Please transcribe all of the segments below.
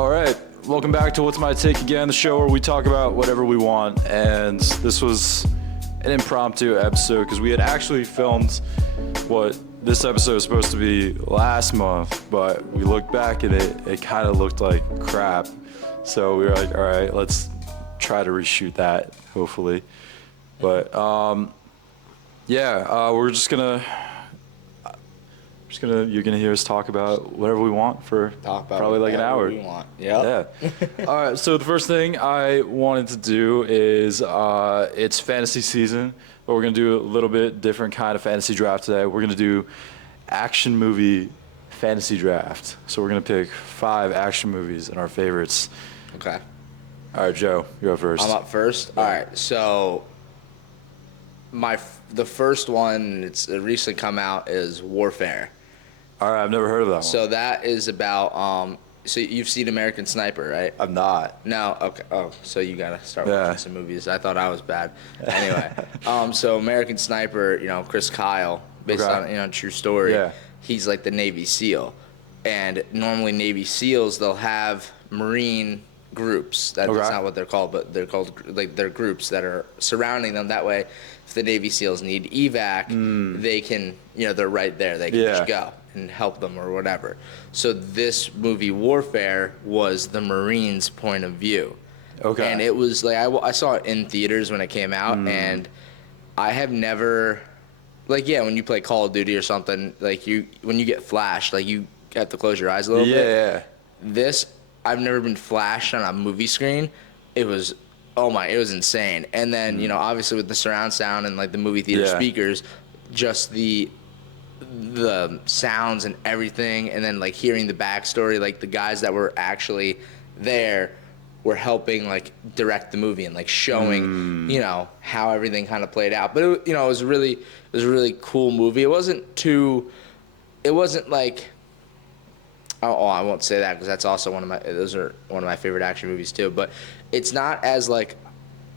All right, welcome back to What's My Take Again, the show where we talk about whatever we want. And this was an impromptu episode because we had actually filmed what this episode was supposed to be last month, but we looked back and it kind of looked like crap. So we were like, all right, let's try to reshoot that, hopefully. But we're just gonna you're gonna hear us talk about whatever we want for probably like an hour. We want. Yep. Yeah. All right. So the first thing I wanted to do is it's fantasy season, but we're gonna do a little bit different kind of fantasy draft today. We're gonna do action movie fantasy draft. So we're gonna pick 5 action movies and our favorites. Okay. All right, Joe, you're up first. I'm up first. All right. So the first one it's recently come out is Warfare. All right, I've never heard of that one. So that is about so you've seen American Sniper, right? I'm not. No. Okay. Oh, so you gotta start watching some movies. I thought I was bad. Anyway, so American Sniper, Chris Kyle, based on true story. Yeah. He's like the Navy SEAL, and normally Navy SEALs they'll have Marine groups. That's not what they're called, but they're called they're groups that are surrounding them. That way, if the Navy SEAls need evac, they can they're right there. They can just go and help them or whatever. So this movie Warfare was the Marines' point of view. Okay. And it was like I saw it in theaters when it came out, and I have never when you play Call of Duty or something, when you get flashed, you have to close your eyes a little bit. Yeah. This I've never been flashed on a movie screen. It was it was insane. And then obviously with the surround sound and the movie theater speakers, just the sounds and everything, and then hearing the backstory, the guys that were actually there were helping direct the movie and showing how everything kind of played out. But it was a really cool movie. It wasn't I won't say that because that's also those are one of my favorite action movies too. But it's not as like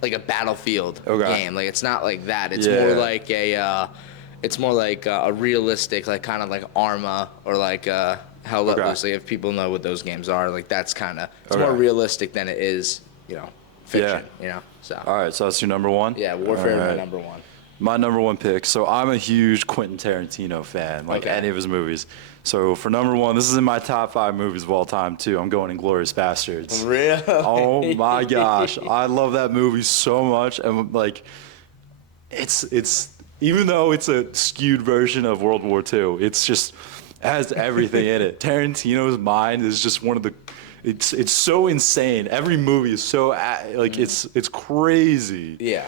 a Battlefield game. It's not like that. It's more like it's more like a realistic, kind of like Arma or Hell Let Loose. If people know what those games are, that's kind of it's more realistic than it is, fiction. So. All right, so that's your number one. Yeah, Warfare is my number one. My number one pick. So I'm a huge Quentin Tarantino fan, any of his movies. So for number one, this is in my top 5 movies of all time too. I'm going Inglourious Basterds. Really? Oh my gosh, I love that movie so much, and it's even though it's a skewed version of World War II, it has everything in it. Tarantino's mind is just one of the. It's so insane. Every movie is so it's crazy. Yeah.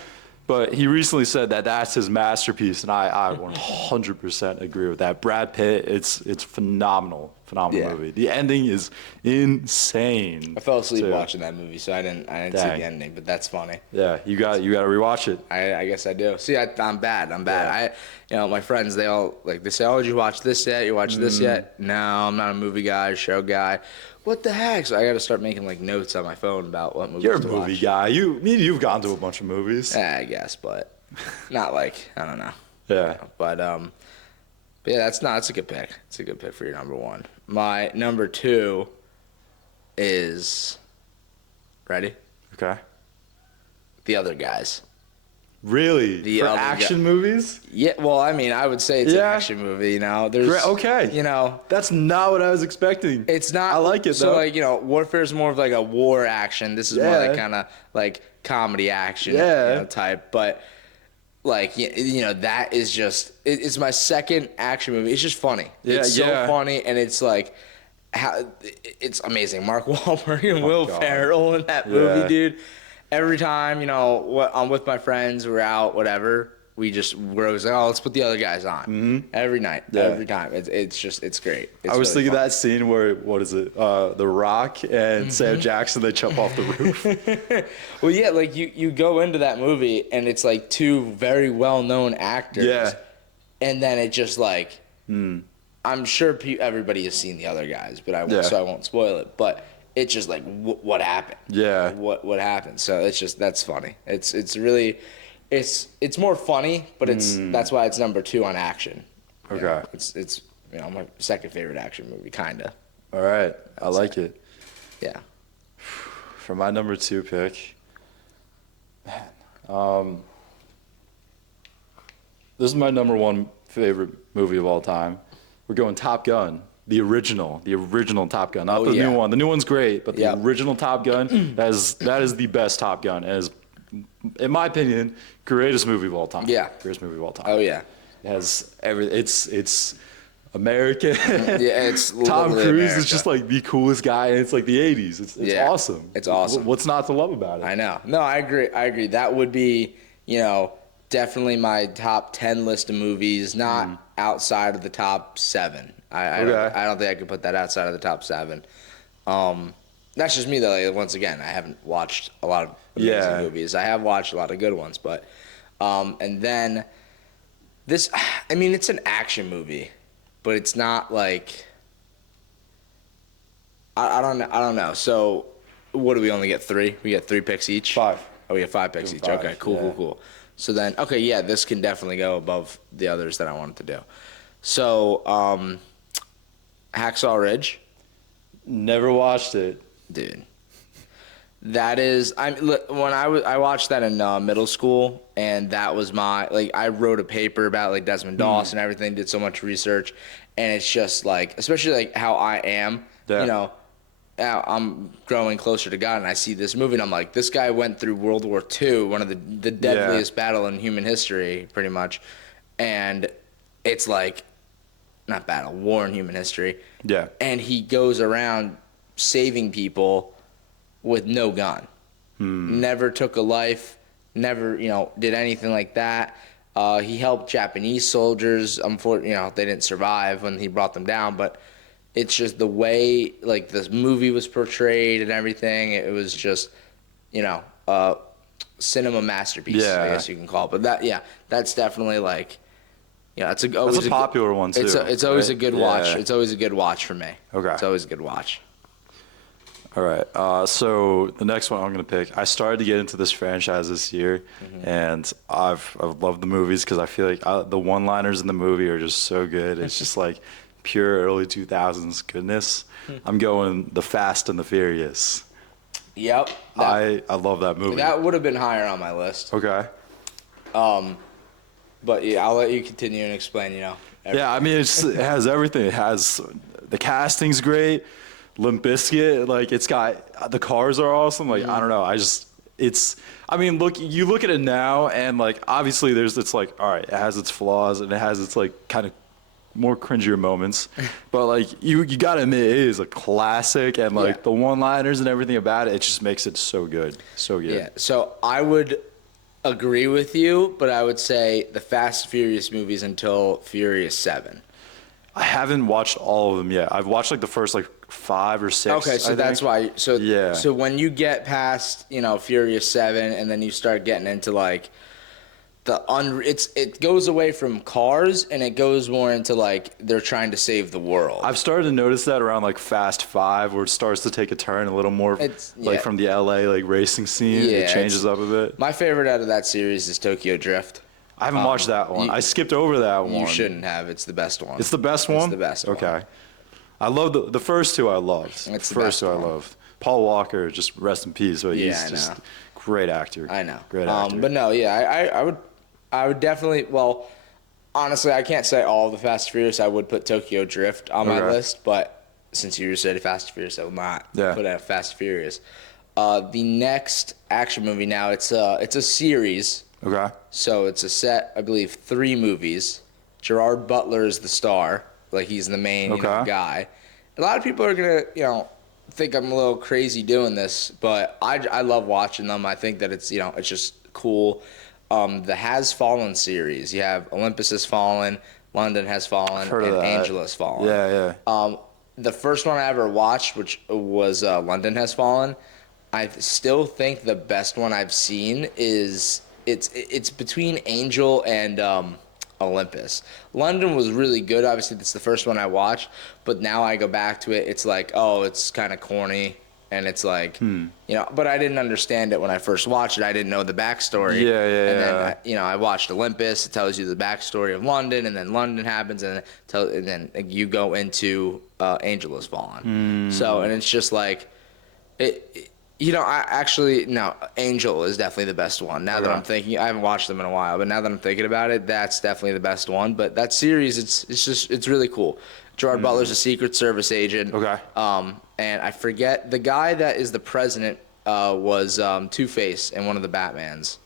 But he recently said that that's his masterpiece, and I 100% agree with that. Brad Pitt, it's phenomenal movie. The ending is insane. I fell asleep watching that movie, so I didn't see the ending, but that's funny. Yeah, you got to rewatch it. I guess I do. See, I'm bad. Yeah. My friends, they all they say, "Oh, did you watch this yet? You watch this yet?" No, I'm not a movie guy, show guy. What the heck? So I got to start making notes on my phone about what movies to watch. You're a movie guy. You've gone to a bunch of movies. Yeah, I guess, but not I don't know. Yeah. But yeah, that's a good pick. It's a good pick for your number one. My number 2 is ready? Okay. The Other Guys. Really? For action movies? Yeah, well, I would say it's an action movie, There's okay. That's not what I was expecting. It's not. I like it though. So Warfare is more of a war action. This is more kind of comedy action type, but that is just it's my second action movie. It's just funny. It's so funny, and it's it's amazing. Mark Wahlberg and Will Ferrell in that movie, dude. Every time, I'm with my friends, we're out, whatever, we're always let's put The Other Guys on. Mm-hmm. Every night, every time. It's great. I was thinking that scene where, what is it, The Rock and Sam Jackson, they jump off the roof. Well, yeah, you go into that movie, and it's 2 very well-known actors. Yeah. And then it just I'm sure everybody has seen The Other Guys, but so I won't spoil it, but it's just what happened? Yeah. What happened? So that's funny. It's really, it's more funny, but that's why it's number 2 on action. Okay. It's my second favorite action movie, kinda. All right, I like it. Yeah. For my number 2 pick, man, this is my number 1 favorite movie of all time. We're going Top Gun, the original Top Gun, not the new one. The new one's great, but the original Top Gun, that is the best Top Gun. And is, in my opinion, greatest movie of all time. Yeah. Greatest movie of all time. Oh yeah. It has it's American. Yeah, it's Tom Cruise America. is just like the coolest guy, and it's like the 80s. It's awesome. It's awesome. What's not to love about it? I know. No, I agree. That would be, definitely my top 10 list of movies, not outside of the top 7. I don't think I could put that outside of the top 7. That's just me though. Like, once again, I haven't watched a lot of amazing movies. I have watched a lot of good ones, but and then this, I mean, it's an action movie, but it's not like I don't know. So what do we only get 3? We get 3 picks each. 5. Oh, we get 5 picks each. 5, Okay, cool. So then, this can definitely go above the others that I wanted to do. So, Hacksaw Ridge. Never watched it. Dude. That is, when I watched that in middle school, and that was I wrote a paper about like Desmond Doss and everything, did so much research, and it's just like, especially like how I am, now I'm growing closer to God, and I see this movie, and I'm like, this guy went through World War II, one of the deadliest battle in human history, pretty much, and it's like, not battle, war in human history. Yeah. And he goes around saving people with no gun. Never took a life, never, did anything like that. He helped Japanese soldiers. Unfortunately, they didn't survive when he brought them down, but it's just the way, like, this movie was portrayed and everything. It was just, a cinema masterpiece, I guess you can call it. But that's definitely like, it's always a popular one too. It's always a good watch. Yeah. It's always a good watch for me. Okay. It's always a good watch. All right. So the next one I'm going to pick, I started to get into this franchise this year, and I've loved the movies because I feel like the one-liners in the movie are just so good. It's just like pure early 2000s goodness. I'm going The Fast and the Furious. Yep. I love that movie. That would have been higher on my list. Okay. But yeah, I'll let you continue and explain, everything. Yeah, I mean, it has everything. It has, the casting's great. Limp Bizkit, like, it's got, the cars are awesome. Like, I don't know. You look at it now, and like, obviously it's like, all right, it has its flaws and it has its like kind of more cringier moments, but like, you gotta admit, it is a classic, and like the one-liners and everything about it just makes it so good. So good. Yeah, so I would agree with you, but I would say the Fast and Furious movies until Furious 7. I haven't watched all of them yet. I've watched like the first like 5 or 6. Okay, so that's why. So when you get past, Furious 7, and then you start getting into like it goes away from cars, and it goes more into like they're trying to save the world. I've started to notice that around like Fast 5, where it starts to take a turn a little more, from the LA like racing scene. It changes up a bit. My favorite out of that series is Tokyo Drift. I haven't watched that one. I skipped over that one. You shouldn't have. It's the best one. It's the best one? It's the best one. Okay. I love the first 2 I loved. It's the first best 2 one. I loved. Paul Walker, just rest in peace. But he's just great actor. I know. Great actor. But no, I would definitely, well, honestly, I can't say all of the Fast and Furious. I would put Tokyo Drift on my list, but since you said Fast and Furious, I will not put out Fast and Furious. The next action movie now, it's a series. Okay. So it's a set, I believe, 3 movies. Gerard Butler is the star, like he's the main guy. A lot of people are gonna, think I'm a little crazy doing this, but I love watching them. I think that it's it's just cool. The Has Fallen series. You have Olympus Has Fallen, London Has Fallen, and Angel Has Fallen. Yeah. The first one I ever watched, which was London Has Fallen, I still think the best one I've seen is it's between Angel and Olympus. London was really good. Obviously, that's the first one I watched, but now I go back to it. It's like, it's kind of corny, and it's like, but I didn't understand it when I first watched it. I didn't know the backstory. And then, I watched Olympus. It tells you the backstory of London, and then London happens, and then you go into Angel Has Fallen. So, and it's just like, I actually no. Angel is definitely the best one. Now that I'm thinking, I haven't watched them in a while, but now that I'm thinking about it, that's definitely the best one. But that series, it's really cool. Gerard Butler's a Secret Service agent. Okay. And I forget the guy that is the president was Two-Face in one of the Batmans.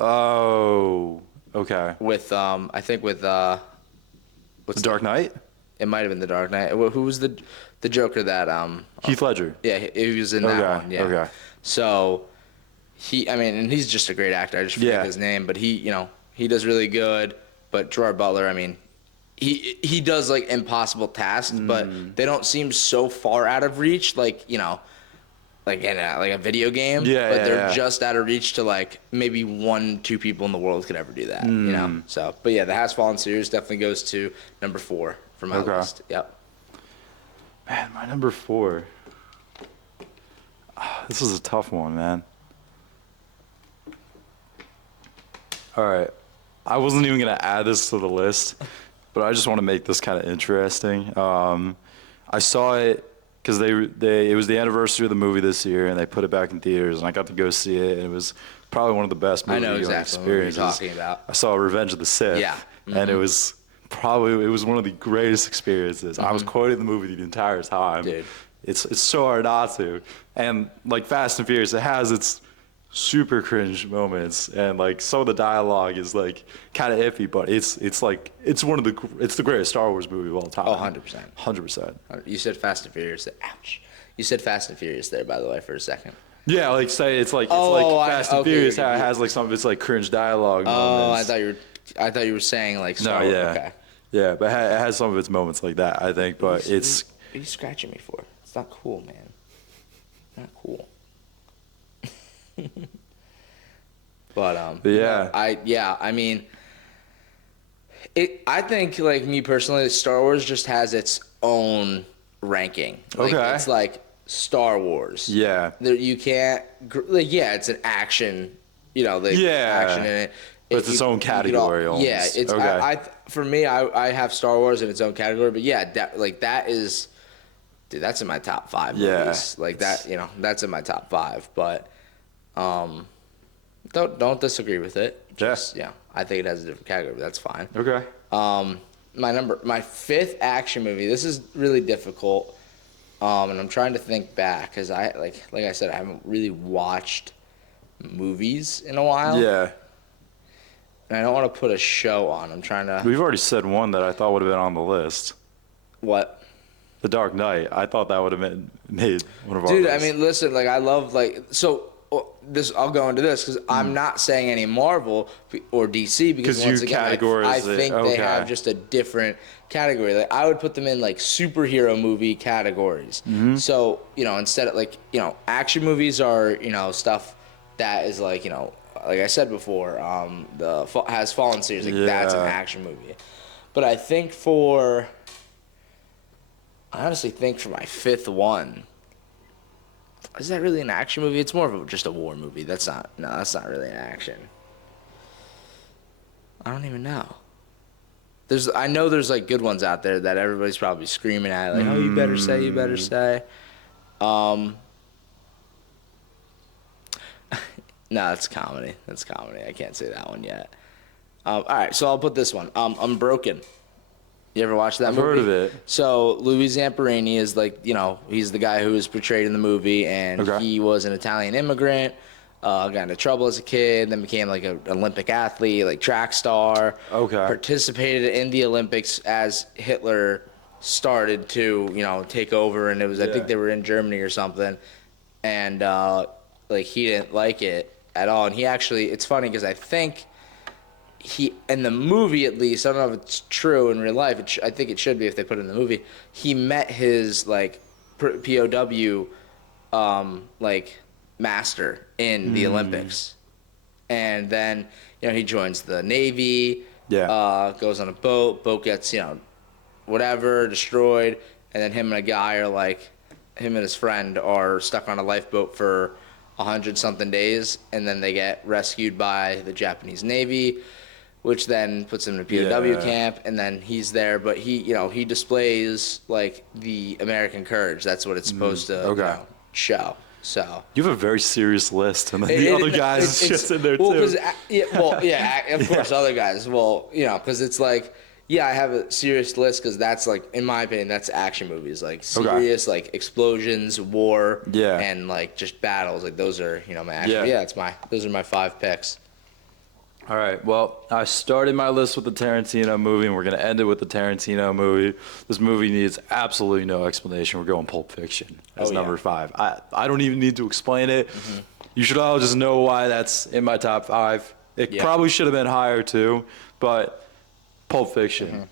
Oh, okay. With I think with what's The Dark Knight? It might have been the Dark Knight. Who was the Joker that Heath Ledger. Yeah, he was in that one. Yeah. Okay. So and he's just a great actor. I just forget his name, but he does really good. But Gerard Butler, he does like impossible tasks, but they don't seem so far out of reach, like in a video game. Yeah, but they're yeah. just out of reach to like maybe 1-2 people in the world could ever do that. So, but yeah, the Has Fallen series definitely goes to number 4 for my list. Yep. Man, my number 4. This is a tough one, man. All right. I wasn't even going to add this to the list, but I just want to make this kind of interesting. I saw it because it was the anniversary of the movie this year, and they put it back in theaters, and I got to go see it, and it was probably one of the best movie experiences. What you're talking about. I saw Revenge of the Sith, and it was one of the greatest experiences. I was quoting the movie the entire time. Dude. It's so hard not to. And like Fast and Furious, it has its super cringe moments, and like some of the dialogue is like kind of iffy, but it's the greatest Star Wars movie of all time. Oh, 100%. 100%. You said Fast and Furious. Ouch. You said Fast and Furious there, by the way, for a second. Yeah, like say it's like Fast and Furious how it has like some of its like cringe dialogue moments. I thought you were saying like Star No, Wars. yeah. Okay. Yeah, but it has some of its moments like that, I think, but What are you scratching me for? It's not cool, man. Not cool. But yeah. I think like me personally, Star Wars just has its own ranking. Like, Okay. It's like Star Wars. Yeah. You can't it's an action. Action in it. But it's its own category almost. Yeah, it's okay. For me, I have Star Wars in its own category, but yeah, that is, dude, that's in my top 5 movies. Like that, that's in my top 5. But don't disagree with it. Just I think it has a different category, but that's fine. Okay. My 5th action movie. This is really difficult, and I'm trying to think back because like I said, I haven't really watched movies in a while. Yeah. And I don't want to put a show on. I'm trying to. We've already said one that I thought would have been on the list. What? The Dark Knight. I thought that would have made one of our Dude, lists. listen, like I love this. I'll go into this because I'm not saying any Marvel or DC because once again, I think they have just a different category. Like I would put them in like superhero movie categories. Mm-hmm. So instead of action movies are stuff that is like like I said before, the Has Fallen series, that's an action movie. But I honestly think for my 5th one, is that really an action movie? It's more of just a war movie. That's not really an action. I don't even know. I know there's like good ones out there that everybody's probably screaming at, like, oh, you better say. No, that's comedy. I can't say that one yet. All right, so I'll put this one. Unbroken. You ever watch that movie? I've heard of it. So Louis Zamperini is like, he's the guy who was portrayed in the movie, and he was an Italian immigrant, got into trouble as a kid, then became like an Olympic athlete, like track star. Okay. Participated in the Olympics as Hitler started to, take over, and it was I think they were in Germany or something, and he didn't like it at all. And he actually, it's funny because I think he, in the movie at least, I don't know if it's true in real life, I think it should be if they put it in the movie, he met his POW master in the Olympics. And then, he joins the Navy, goes on a boat gets, whatever, destroyed, and then him and his friend are stuck on a lifeboat for 100-something days, and then they get rescued by the Japanese Navy, which then puts him in a POW camp, and then he's there, but he displays the American courage. That's what it's supposed to show. So you have a very serious list, and then the other guys is just in there too. Of course, other guys. Well, because it's like, I have a serious list because that's like, in my opinion, that's action movies, like serious, like explosions, war, and like just battles. Like those are, my action. Those are my 5 picks. All right. Well, I started my list with the Tarantino movie, and we're going to end it with the Tarantino movie. This movie needs absolutely no explanation. We're going Pulp Fiction as number 5. I don't even need to explain it. Mm-hmm. You should all just know why that's in my top 5. It probably should have been higher too, but Pulp Fiction.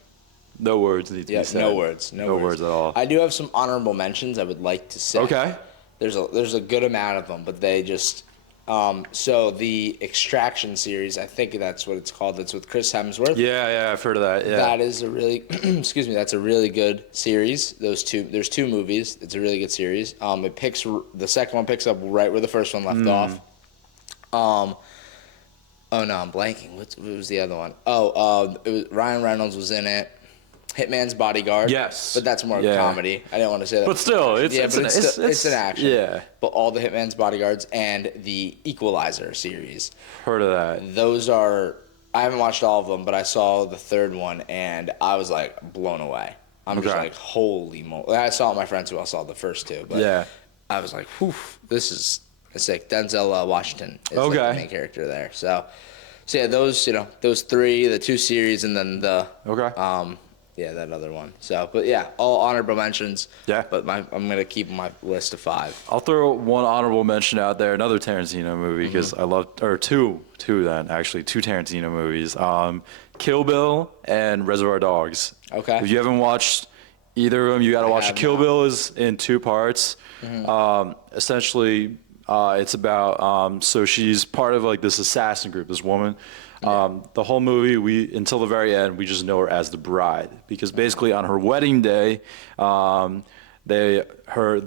No words need to be said. No words at all. I do have some honorable mentions I would like to say. Okay. There's a good amount of them, but they just... so the Extraction series, I think that's what it's called. It's with Chris Hemsworth. Yeah, I've heard of that. Yeah. That is a really, that's a really good series. There's 2 movies. It's a really good series. The second one picks up right where the first one left off. Oh no, I'm blanking. What was the other one? It was Ryan Reynolds was in it. Hitman's Bodyguard. Yes. But that's more of a comedy. I didn't want to say that. But still, it's an action. Yeah. But all the Hitman's Bodyguards and the Equalizer series. Heard of that. Those are... I haven't watched all of them, but I saw the third one, and I was, like, blown away. I'm just like, holy moly. I saw my friends who all saw the first 2. But I was like, whew, this is sick. Denzel Washington is like the main character there. So yeah, those 3, the 2 series, and then the... that other one. So, but all honorable mentions. Yeah. But I'm going to keep my list of 5. I'll throw one honorable mention out there, another Tarantino movie, because I love, or two Tarantino movies. Kill Bill and Reservoir Dogs. Okay. If you haven't watched either of them, you got to watch it. Kill Bill is in 2 parts. Essentially, it's about, so she's part of like this assassin group, this woman. The whole movie, until the very end, we just know her as the bride, because basically on her wedding day, the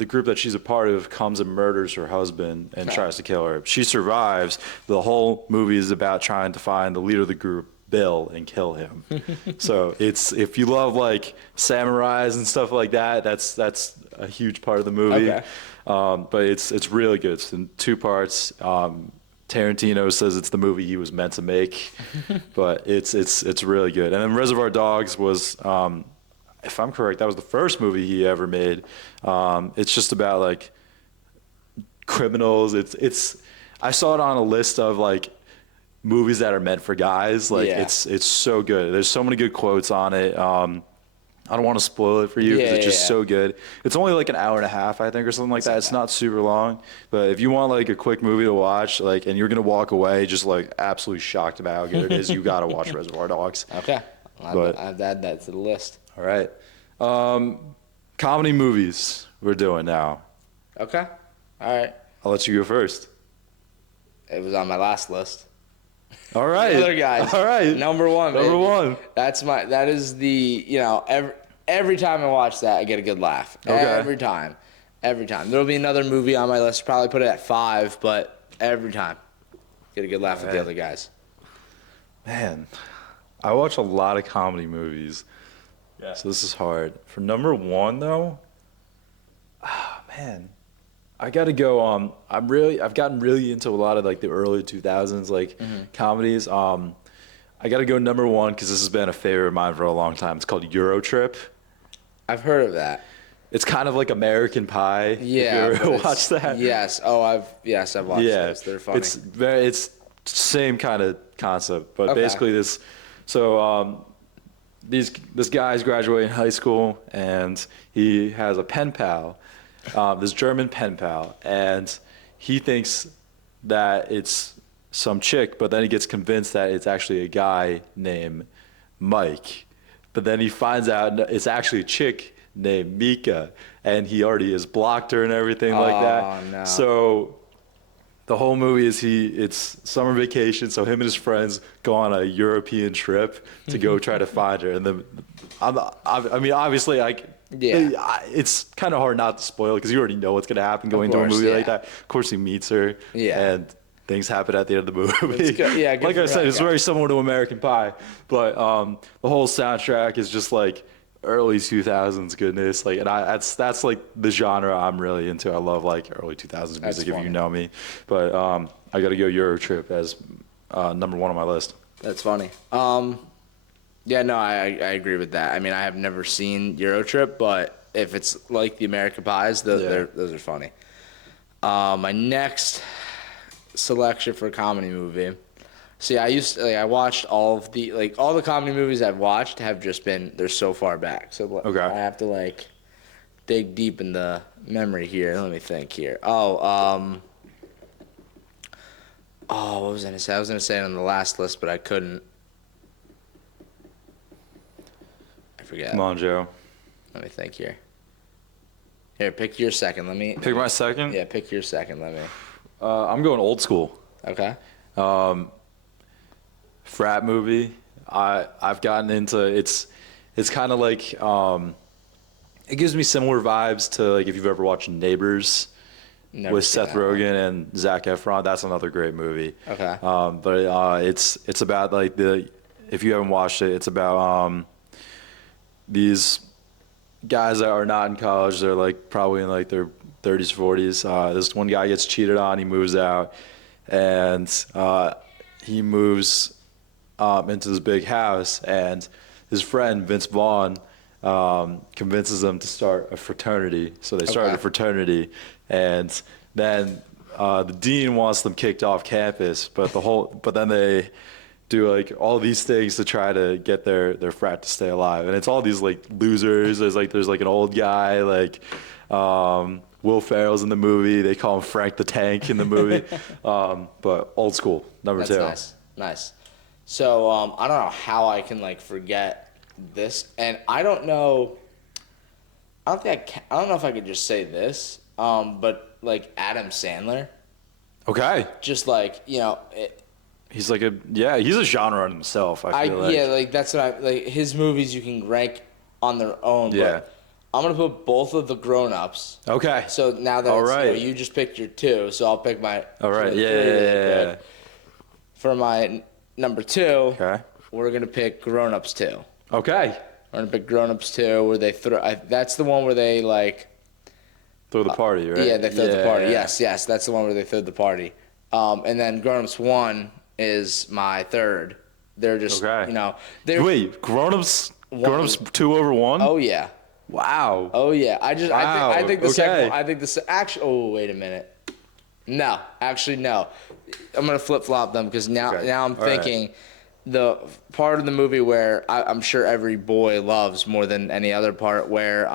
group that she's a part of comes and murders her husband and tries to kill her. She survives. The whole movie is about trying to find the leader of the group, Bill, and kill him. So if you love like samurais and stuff like that, that's a huge part of the movie. Okay. But it's really good. It's in 2 parts. Tarantino says it's the movie he was meant to make, but it's really good. And then Reservoir Dogs was, if I'm correct, that was the first movie he ever made. It's just about like criminals. I saw it on a list of like movies that are meant for guys. Like it's so good. There's so many good quotes on it. I don't want to spoil it for you because it's just so good. It's only like an hour and a half, I think, or something like that. It's not super long, but if you want like a quick movie to watch, like, and you're gonna walk away just like absolutely shocked about how good it is, you gotta watch Reservoir Dogs. Okay, I've added that to the list. All right, comedy movies we're doing now. Okay, all right. I'll let you go first. It was on my last list. All right. The other guys. All right. Number 1. Number baby. 1. That is the, every time I watch that, I get a good laugh. Okay. Every time. There'll be another movie on my list. Probably put it at 5, but every time, get a good laugh with the other guys. Man, I watch a lot of comedy movies. Yeah. So this is hard. For number 1 though, man, I gotta go. I've gotten really into a lot of like the early 2000s like comedies. I gotta go number 1 because this has been a favorite of mine for a long time. It's called Euro Trip. I've heard of that. It's kind of like American Pie. Yeah. If you ever watched that? Yes. Oh, I've watched those. They're funny. It's same kind of concept, but basically this. So this guy's graduating high school and he has a pen pal. This German pen pal, and he thinks that it's some chick, but then he gets convinced that it's actually a guy named Mike. But then he finds out it's actually a chick named Mika, and he already has blocked her and everything like that. No. So the whole movie it's summer vacation, so him and his friends go on a European trip to go try to find her. And then, I mean, obviously, it's kind of hard not to spoil because you already know what's going to happen going to a movie like that. Of course, he meets her, and things happen at the end of the movie. Like I said, it's very similar to American Pie, but the whole soundtrack is just like early 2000s goodness. Like, and that's like the genre I'm really into. I love like early 2000s music, if you know me. But I got to go Euro Trip as number one on my list. That's funny. Yeah, no, I agree with that. I mean, I have never seen Euro Trip, but if it's like the American Pies, those are funny. My next selection for a comedy movie. See, I watched all the comedy movies I've watched have just been, they're so far back. So okay. I have to like dig deep in the memory here. Let me think here. What was I gonna say? I was gonna say it on the last list, but I couldn't. I forget. Come on, Joe. Let me think here. Here, pick your second. Let me pick my second. Yeah, pick your second. Let me. I'm going old school. Okay. Frat movie. I've gotten into it's kind of like it gives me similar vibes to like if you've ever watched Neighbors with Seth Rogen and Zac Efron. That's another great movie. Okay. But it's about like if you haven't watched it, it's about these guys that are not in college. They're like probably in like their 30s, 40s. This one guy gets cheated on. He moves out, and he moves into this big house, and his friend Vince Vaughn convinces them to start a fraternity. So they started a fraternity, and then the dean wants them kicked off campus, but then they do like all these things to try to get their frat to stay alive, and it's all these like losers. There's like an old guy like Will Ferrell's in the movie. They call him Frank the Tank in the movie. But old school, number two. Nice. So I don't know how I can like forget this, and I don't know. I don't know if I could just say this. But like Adam Sandler. Okay. Just like he's like he's a genre in himself. I feel like. Yeah, like that's what his movies you can rank on their own. Yeah. But I'm gonna put both of the Grown Ups. Okay. So now that you just picked your two, so I'll pick my. All right. Yeah. For my number two, we're gonna pick Grown Ups 2. Okay. We're gonna pick Grown Ups 2, where they throw. That's the one where they like. Throw the party, right? Yeah, they throw the party. Yes, that's the one where they throw the party. And then Grown Ups 1 is my third. They're just Wait, Grown Ups 2 over 1? Oh yeah. Wow. Oh yeah. I think the second one. I think actually. Oh wait a minute. No, actually no. I'm gonna flip flop them because now I'm thinking the part of the movie where I'm sure every boy loves more than any other part where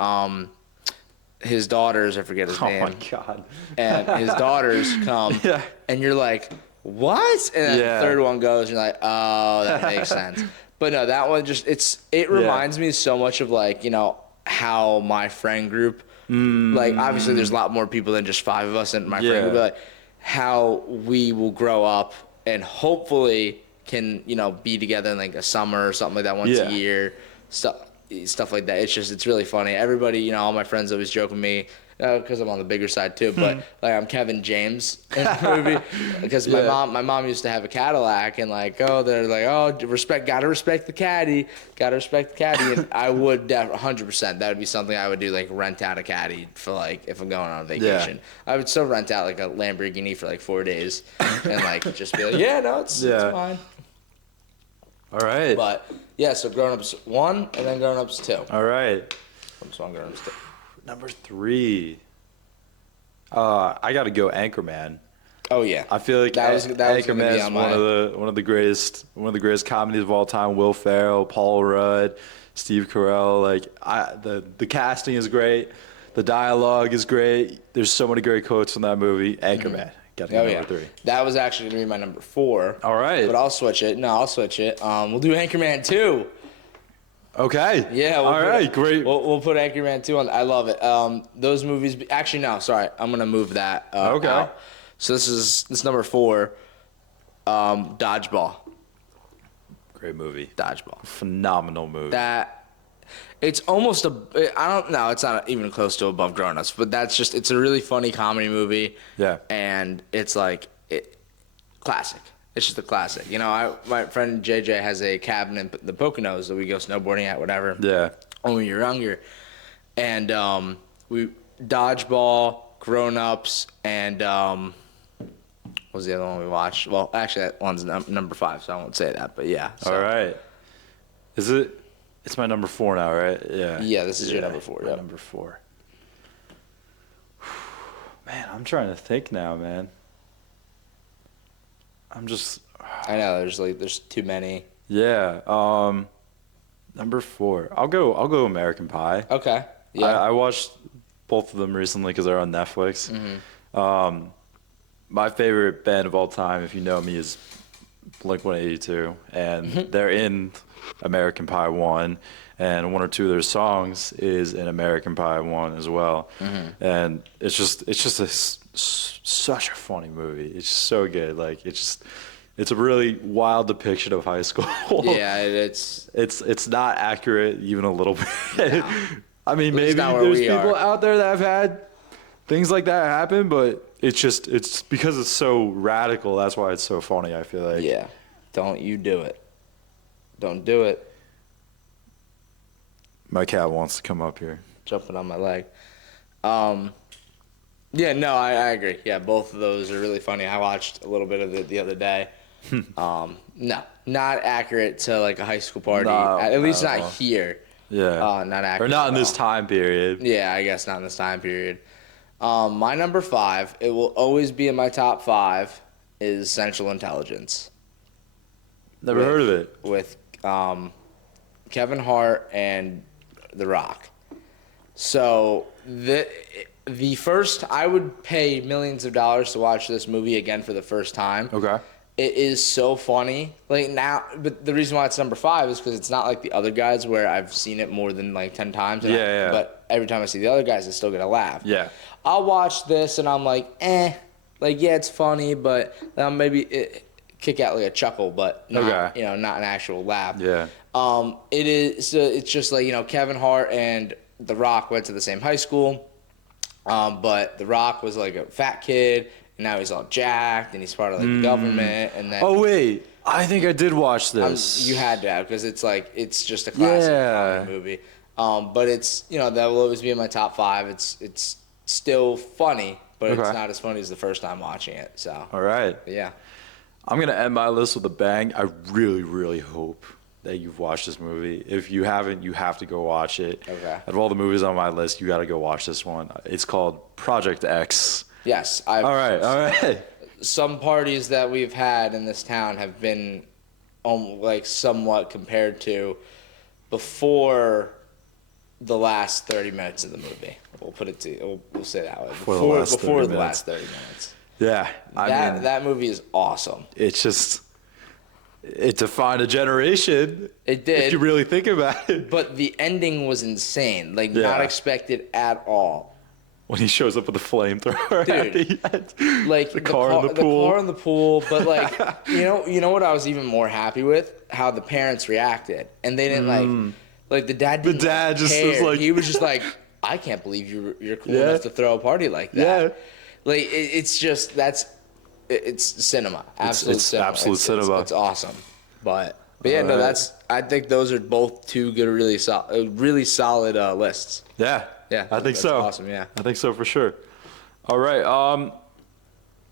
his daughters, I forget his name. Oh my god. And his daughters come, and you're like, what? And then the third one goes, and you're like, oh, that makes sense. But no, that one it reminds me so much of like how my friend group, like obviously there's a lot more people than just 5 of us in my friend group, but like how we will grow up and hopefully can be together in like a summer or something like that once a year, stuff like that. It's really funny. Everybody, all my friends always joke with me because I'm on the bigger side too, but like I'm Kevin James in the movie because my mom used to have a Cadillac and like they're like gotta respect the caddy, and I would 100%. That would be something I would do, like rent out a caddy for like if I'm going on a vacation. I would still rent out like a Lamborghini for like 4 days and like just be like it's fine. All right. But yeah, so Grown Ups 1 and then Grown Ups 2. All right. Grown Ups 2. Number 3. I got to go Anchorman. Oh yeah. I feel like Anchorman is one of the greatest comedies of all time. Will Ferrell, Paul Rudd, Steve Carell. Like the casting is great. The dialogue is great. There's so many great quotes from that movie. Anchorman. Got to go number 3. That was actually going to be my number 4. All right. But I'll switch it. We'll do Anchorman 2. Okay. Yeah. All right. Great. We'll put Anchorman 2 on. I love it. Those movies. Actually, no. Sorry. I'm going to move that. Okay. Out. So this is number 4. Dodgeball. Great movie. Dodgeball. Phenomenal movie. It's almost I don't know. It's not even close to above Grown Ups, but it's a really funny comedy movie. Yeah. And it's like classic. It's just a classic. My friend JJ has a cabin in the Poconos that we go snowboarding at, whatever. Yeah. when we were younger, and we dodgeball, Grown Ups, and what was the other one we watched? Well, actually, that one's number 5, so I won't say that. But yeah. So. All right. Is it? It's my number 4 now, right? Yeah. Yeah, this is your number 4. My Yep. number 4. Man, I'm trying to think now, man. I'm just. I know there's too many. Yeah. Number 4. I'll go American Pie. Okay. Yeah. I watched both of them recently because they're on Netflix. Mm-hmm. My favorite band of all time, if you know me, is Blink-182, and they're in American Pie 1, and 1 or 2 of their songs is in American Pie 1 as well. And it's just such a funny movie. It's just so good. Like it's a really wild depiction of high school. Yeah, it's not accurate even a little bit. No. I mean, maybe not where there's we people are. out there that have had things like that happen, but it's because it's so radical. That's why it's so funny, I feel like. Yeah. Don't you do it. Don't do it. My cat wants to come up here. Jumping on my leg. Yeah, no, I agree. Yeah, both of those are really funny. I watched a little bit of it the other day. No, not accurate to like a high school party. No, At least not at not all. here. Yeah. Not accurate. Or not in at this all. time period. Yeah, I guess not in this time period. My number 5, it will always be in my top 5, is Central Intelligence. Never heard of it. With Kevin Hart and The Rock. So the first, I would pay millions of dollars to watch this movie again for the first time. Okay. It is so funny. Like now, but the reason why it's number 5 is because it's not like the other guys where I've seen it more than like 10 times. Yeah. But every time I see the other guys, I still get a laugh. Yeah. I'll watch this and I'm like, like yeah, it's funny, but maybe kick out like a chuckle, but not, Okay. not an actual laugh. Yeah. It is. It's just like Kevin Hart and The Rock went to the same high school, but The Rock was like a fat kid, and now he's all jacked, and he's part of like the government, and then. Oh wait, I think I did watch this. You had to have, because it's just a classic comedy movie. But it's that will always be in my top 5. It's still funny, but it's not as funny as the first time watching it. So. All right. Yeah. I'm gonna end my list with a bang. I really, really hope that you've watched this movie. If you haven't, you have to go watch it. Okay. Out of all the movies on my list, you got to go watch this one. It's called Project X. Yes. All right. Some parties that we've had in this town have been like somewhat compared to before the last 30 minutes of the movie. We'll say that way. Before the last 30 minutes. Yeah. That movie is awesome. It defined a generation. It did. If you really think about it. But the ending was insane. Like not expected at all. When he shows up with a flamethrower at the end. Like the car in the pool. The car in the pool, but like you know what I was even more happy with? How the parents reacted. And they didn't like the dad didn't just care. was like he was just like, I can't believe you're cool enough to throw a party like that. Yeah. Like it's just it's cinema. Absolute cinema. Absolute cinema. It's awesome. But yeah, no, I think those are both two good, really solid lists. Yeah. Yeah, I think that's so. awesome, yeah. I think so for sure. All right.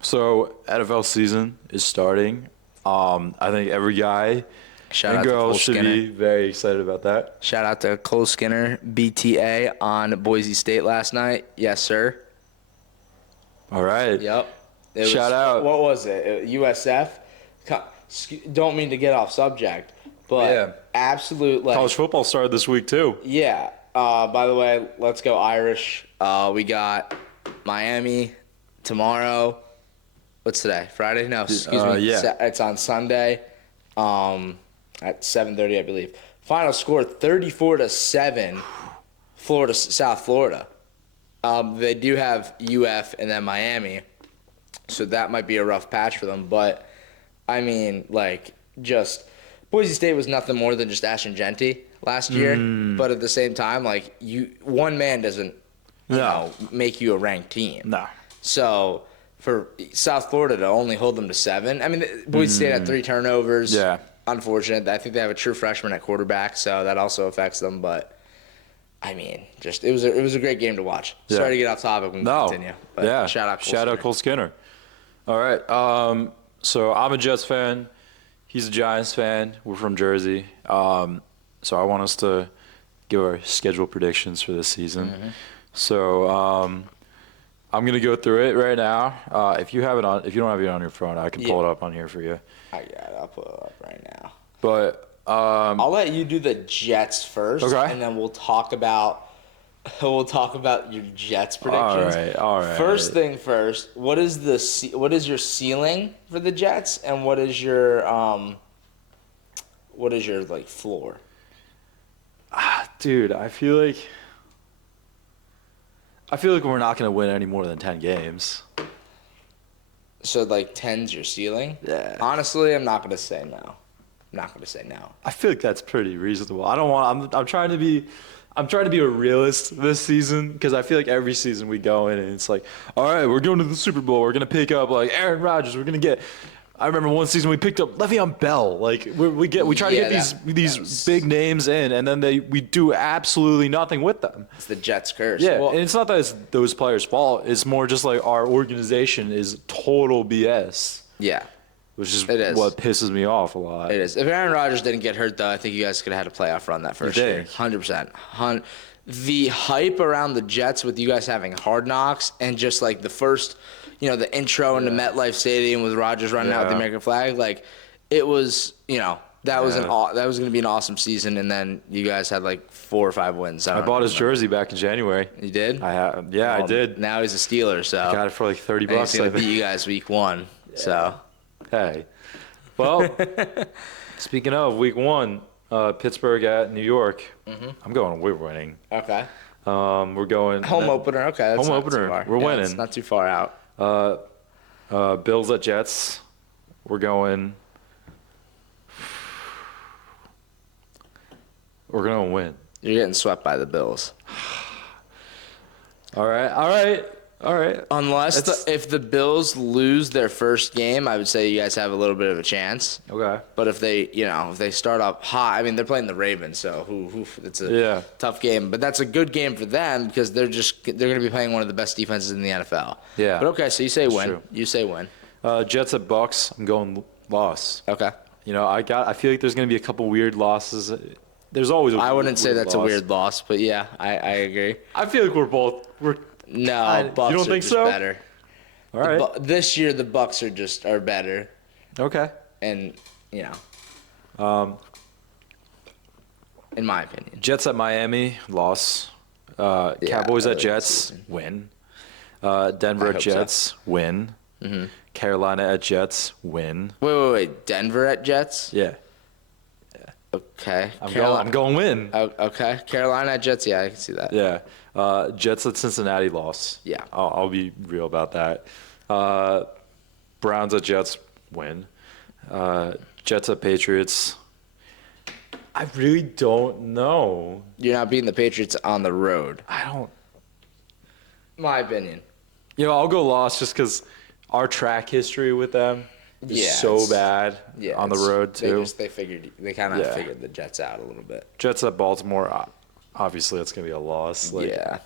So NFL season is starting. I think every guy Shout out and to girl Cole should Skinner. be very excited about that. Shout out to Cole Skinner, BTA on Boise State last night. Yes, sir. All right. Yep. Shout out. What was it? USF? Don't mean to get off subject, but absolute like College football started this week too. yeah. By the way, let's go Irish. We got Miami tomorrow. What's today? Friday? No, excuse me. Yeah. It's on Sunday at 7:30, I believe. Final score 34-7. South Florida. They do have UF and then Miami, so that might be a rough patch for them. But I mean, like, just Boise State was nothing more than just Ashton Genty last year. But at the same time, like, one man doesn't make you a ranked team. No. So for South Florida to only hold them to 7, I mean, Boise State had 3 turnovers. Yeah. Unfortunate. I think they have a true freshman at quarterback, so that also affects them. But I mean, just it was a great game to watch. Yeah. Sorry to get off topic. We can continue. But yeah. Shout out Cole Skinner. All right. So I'm a Jets fan. He's a Giants fan. We're from Jersey. So I want us to give our schedule predictions for this season. Mm-hmm. So I'm gonna go through it right now. If you don't have it on your phone, I can pull it up on here for you. I got it. I'll pull it up right now. But I'll let you do the Jets first, Okay. and then we'll talk about your Jets predictions. All right. First thing first, what is your ceiling for the Jets, and what is your like floor? Dude, I feel like we're not gonna win any more than 10 games. So like 10's your ceiling? Yeah. Honestly, I'm not gonna say no. I feel like that's pretty reasonable. I'm trying to be a realist this season because I feel like every season we go in and it's like, all right, we're going to the Super Bowl. We're gonna pick up like Aaron Rodgers. We're gonna get. I remember one season we picked up Le'Veon Bell. Like we try to get these big names in, and then we do absolutely nothing with them. It's the Jets curse. Yeah, Well, and it's not that it's those players' fault. It's more just like our organization is total BS. yeah. Which is It is. what pisses me off a lot. It is. If Aaron Rodgers didn't get hurt, though, I think you guys could have had a playoff run that first year. think? 100%. The hype around the Jets with you guys having Hard Knocks and just like the first, the intro into MetLife Stadium with Rodgers running out with the Yeah. American flag, like it was, that was going to be an awesome season. And then you guys had like 4 or 5 wins. I bought his jersey back in January. You did? I did. Now he's a Steeler, so Got it for like $30. and he's I going to think. beat you guys week 1. So Hey. Well, speaking of week 1, Pittsburgh at New York. I'm going. We're winning. okay. We're going Home opener. Okay. That's Home not too opener. far. We're Yeah, winning. It's not too far out. Bills at Jets. We're going. We're gonna win. You're getting swept by the Bills. All right. Unless if the Bills lose their first game, I would say you guys have a little bit of a chance. Okay. But if they start up hot, I mean they're playing the Ravens, so it's a tough game. But that's a good game for them because they're going to be playing one of the best defenses in the NFL. Yeah. But okay, so you say win. true. You say win. Jets at Bucks. I'm going loss. Okay. I feel like there's gonna be a couple weird losses. There's always. I wouldn't say that's loss. a weird loss, but yeah, I agree. I feel like we're. No, Bucks you don't are think just so? better. All right. This year the Bucks are better, Okay. and in my opinion. Jets at Miami, loss. Cowboys at early Jets, season. win. Denver I at hope so. Jets, win. Mm-hmm. Carolina at Jets, win. Wait. Denver at Jets? Yeah. Okay. I'm going win. Okay. Carolina at Jets? Yeah, I can see that. Yeah. Jets at Cincinnati, loss. Yeah. I'll be real about that. Browns at Jets, win. Jets at Patriots. I really don't know. You're not beating the Patriots on the road. I don't. My opinion. I'll go loss just because our track history with them is so bad on the road too. They kind of figured the Jets out a little bit. Jets at Baltimore, obviously that's gonna be a loss. Yeah.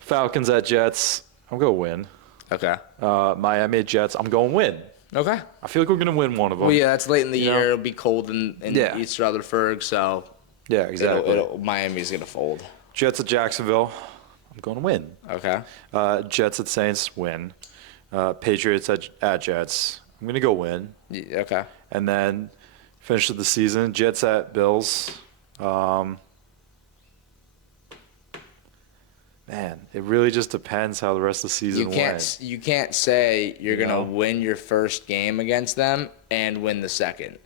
Falcons at Jets, I'm gonna win. Okay. Miami at Jets, I'm going win. Okay. I feel like we're gonna win one of them. Well, yeah, that's late in the You know? year. It'll be cold in East Rutherford, so Yeah, exactly. Miami's gonna fold. Jets at Jacksonville, I'm going to win. Okay. Jets at Saints, win. Patriots at Jets, I'm gonna go win. Yeah, okay. And then finish of the season, Jets at Bills. Man, it really just depends how the rest of the season went. You can't say you're gonna No. win your first game against them and win the second.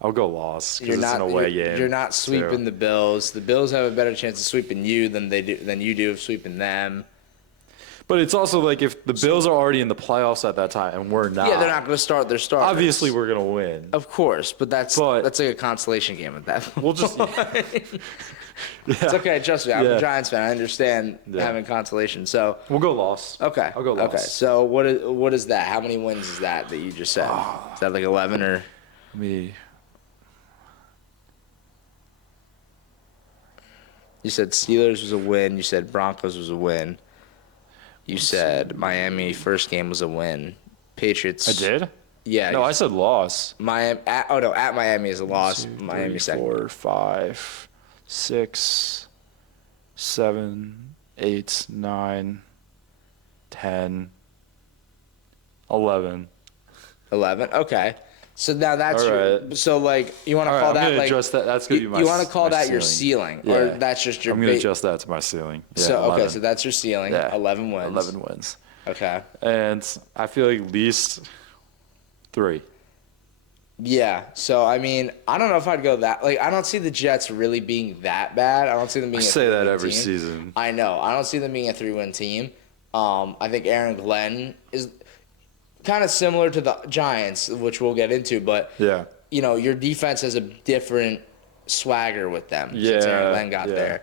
I'll go loss because You're it's not an away game. You're not sweeping too. the Bills. The Bills have a better chance of sweeping you than you do of sweeping them. But it's also like if the Bills are already in the playoffs at that time and we're not. Yeah, they're not gonna start their starters. Obviously, we're gonna win. Of course, but that's But- like a consolation game at that point. We'll just. It's okay, trust me. I'm Yeah. a Giants fan. I understand Yeah. having consolation. So We'll go loss. okay, I'll go loss. Okay, so what is that? How many wins is that you just said? Is that like 11 or? Me. You said Steelers was a win. You said Broncos was a win. You said Miami first game was a win. Patriots. I did? Yeah. No, I said loss. Miami. At Miami is a loss. 2, Miami 3, second. 4, 5, 6, 7, 8, 9, 10, 11. 11. Okay. So now that's All your, right. so like you want to All right, call I'm that gonna like adjust that. That's gonna be my. you want to call my that your ceiling, Yeah. or that's just your. I'm gonna adjust that to my ceiling. Yeah, So 11. okay, so that's your ceiling. Yeah. 11 wins. 11 wins. Okay. And I feel like least 3. Yeah. So I mean, I don't know if I'd go that. Like, I don't see the Jets really being that bad. I don't see them being. I a say that 3-win every team. season. I know. I don't see them being a 3-win team. I think Aaron Glenn is kind of similar to the Giants, which we'll get into, but Yeah. you know, your defense has a different swagger with them since Aaron Glenn got there.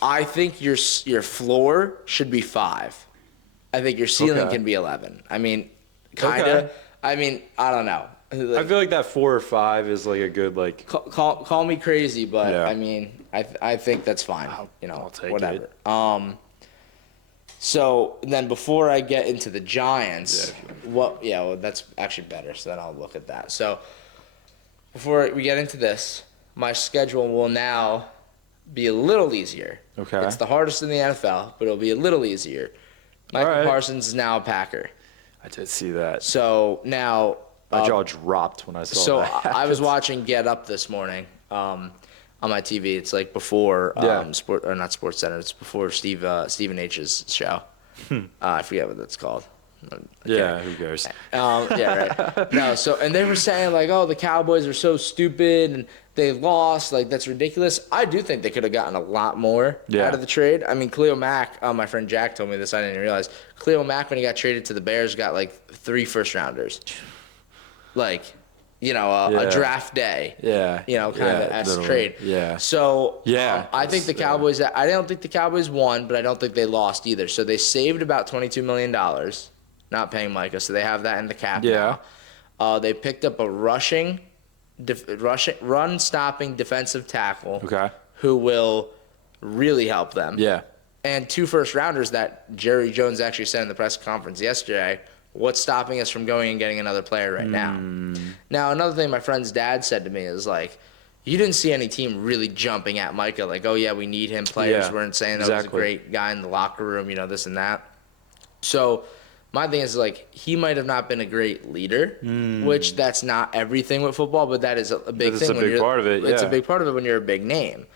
I think your floor should be 5. I think your ceiling Okay. can be 11. I mean, kind of. Okay. I mean, I don't know. I feel like that 4 or 5 is like a good like. Call me crazy, but Yeah. I mean, I think that's fine. I'll take whatever. it. So then before I get into the Giants, well, that's actually better. So then I'll look at that. So before we get into this, my schedule will now be a little easier. Okay. It's the hardest in the NFL, but it'll be a little easier. Michael right. Parsons is now a Packer. I did see that. So now My jaw dropped when I saw so that. I was watching Get Up this morning on my TV. It's like before Yeah. not Sports Center. It's before Stephen H's show. I forget what that's called. Yeah, who cares? Yeah, right. No, so and they were saying like, oh, the Cowboys are so stupid and they lost. Like that's ridiculous. I do think they could have gotten a lot more out of the trade. I mean, Khalil Mack. My friend Jack told me this. I didn't realize Khalil Mack when he got traded to the Bears got like 3 first-rounders. Like, you know, a draft day. Yeah. You know, kind of as a literally. trade. Yeah. So Yeah, I think the Cowboys. I don't think the Cowboys won, but I don't think they lost either. So they saved about $22 million, not paying Micah. So they have that in the cap. Yeah. Now. They picked up a run-stopping defensive tackle. Okay. Who will really help them. Yeah. And 2 first-rounders that Jerry Jones actually said in the press conference yesterday. What's stopping us from going and getting another player right now? Now, another thing my friend's dad said to me is like, you didn't see any team really jumping at Micah like, oh yeah, we need him. Players weren't saying that was a great guy in the locker room, you know, this and that. So my thing is like, he might have not been a great leader, which that's not everything with football, but that is a big thing. It's a big part of it. It's a big part of it when you're a big name.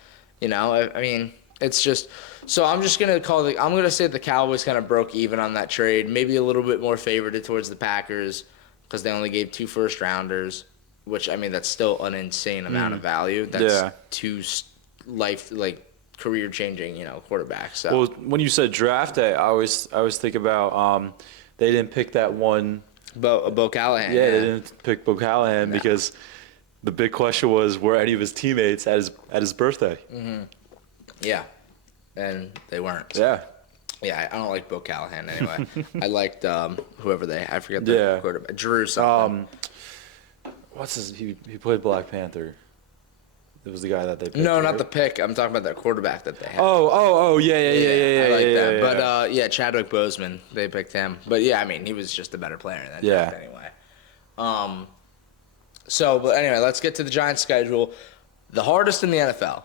You know, I mean, it's just. So I'm just gonna I'm gonna say the Cowboys kind of broke even on that trade, maybe a little bit more favored towards the Packers because they only gave 2 first-rounders, which I mean that's still an insane amount of value. That's 2 career-changing, you know, quarterbacks. So. Well, when you said draft day, I always think about they didn't pick that one. Bo Callahan. Yeah, they didn't pick Bo Callahan because the big question was were any of his teammates at his birthday? Mm-hmm. Yeah. And they weren't. Yeah. Yeah, I don't like Bo Callahan anyway. I liked whoever I forget the quarterback. Drew something. What's his? He played Black Panther. It was the guy that they picked. No, right? not the pick. I'm talking about that quarterback that they had. Oh, yeah. I like that. Yeah. But Chadwick Boseman, they picked him. But yeah, I mean, he was just a better player in that draft anyway. But anyway, let's get to the Giants' schedule. The hardest in the NFL.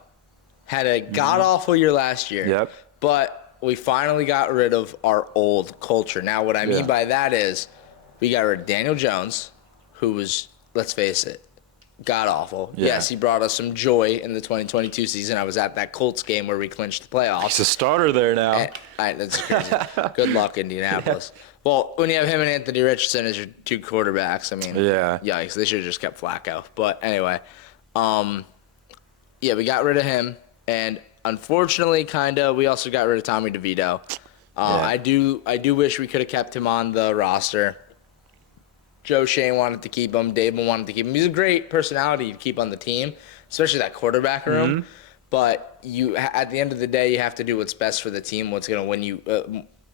Had a god-awful year last year. Yep. But we finally got rid of our old culture. Now, what I mean by that is we got rid of Daniel Jones, who was, let's face it, god-awful. Yeah. Yes, he brought us some joy in the 2022 season. I was at that Colts game where we clinched the playoffs. He's a starter there now. That's crazy. Good luck, Indianapolis. Well, when you have him and Anthony Richardson as your 2 quarterbacks, I mean, yikes. They should have just kept Flacco. But anyway, we got rid of him. And unfortunately, we also got rid of Tommy DeVito. I do wish we could have kept him on the roster. Joe Shane wanted to keep him. Dable wanted to keep him. He's a great personality to keep on the team, especially that quarterback room. But at the end of the day, you have to do what's best for the team, what's going to win you,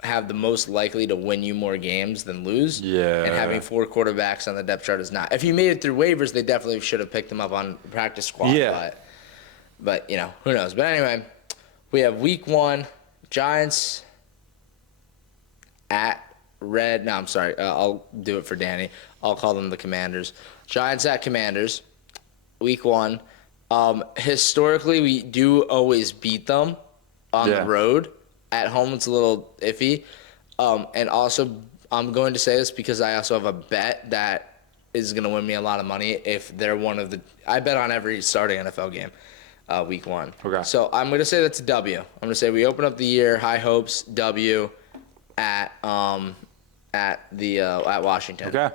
have the most likely to win you more games than lose. Yeah. And having 4 quarterbacks on the depth chart is not. If you made it through waivers, they definitely should have picked him up on practice squad. Yeah. But you know, who knows? But anyway, We have week 1, Giants at Red. No, I'm sorry. I'll do it for Danny. I'll call them the Commanders. Giants at Commanders, week 1. Historically, we do always beat them on the road. At home, it's a little iffy. And also, I'm going to say this because I also have a bet that is going to win me a lot of money if they're one of the – I bet on every starting NFL game week 1. Okay. So I'm going to say that's a W. I'm going to say we open up the year, high hopes, W at Washington. Okay.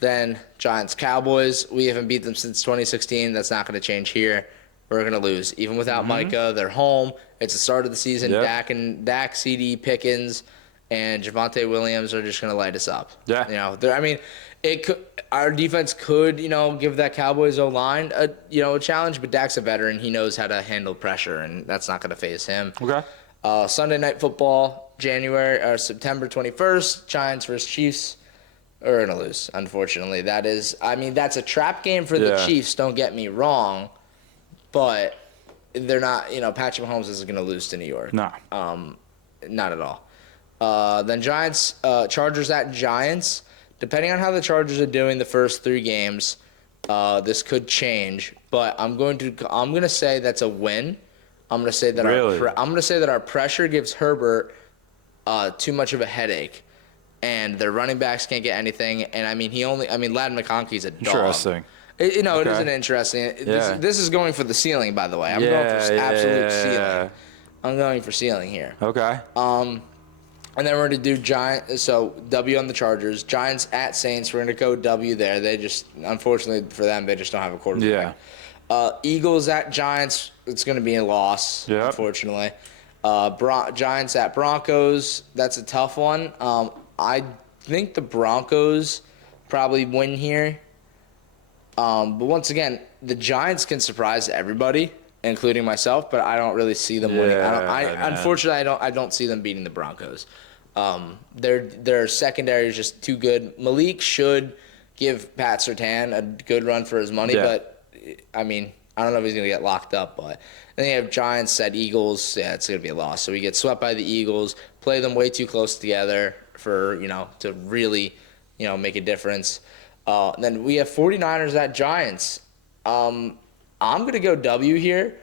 Then Giants Cowboys. We haven't beat them since 2016. That's not going to change here. We're going to lose. Even without Micah, they're home. It's the start of the season. Yep. Dak, CD, Pickens, and Javonte Williams are just going to light us up. Yeah. You know, our defense could, give that Cowboys O-line a challenge, but Dak's a veteran. He knows how to handle pressure, and that's not going to faze him. Okay. Sunday Night Football, September 21st, Giants versus Chiefs. We're going to lose, unfortunately. That's a trap game for the Chiefs, don't get me wrong, but they're not, Patrick Mahomes isn't going to lose to New York. No. Not at all. Then Giants, Chargers at Giants. Depending on how the Chargers are doing the first 3 games, this could change, but I'm going to say that's a win. I'm going to say that our pressure gives Herbert too much of a headache, and their running backs can't get anything. And Ladd McConkey's a dog. Interesting. It isn't interesting. This is going for the ceiling, by the way. I'm going for absolute ceiling. I'm going for ceiling here. Okay. And then we're going to do so W on the Chargers. Giants at Saints, we're going to go W there. They just, unfortunately for them, they just don't have a quarterback. Yeah. Eagles at Giants, it's going to be a loss, unfortunately. Giants at Broncos, that's a tough one. I think the Broncos probably win here. But once again, the Giants can surprise everybody, including myself, but I don't really see them winning. Unfortunately, I don't see them beating the Broncos. Their secondary is just too good. Malik should give Pat Surtain a good run for his money, but I don't know if he's going to get locked up. But then you have Giants at Eagles. Yeah, it's going to be a loss. So we get swept by the Eagles, play them way too close together for, to really, make a difference. Then we have 49ers at Giants. I'm going to go W here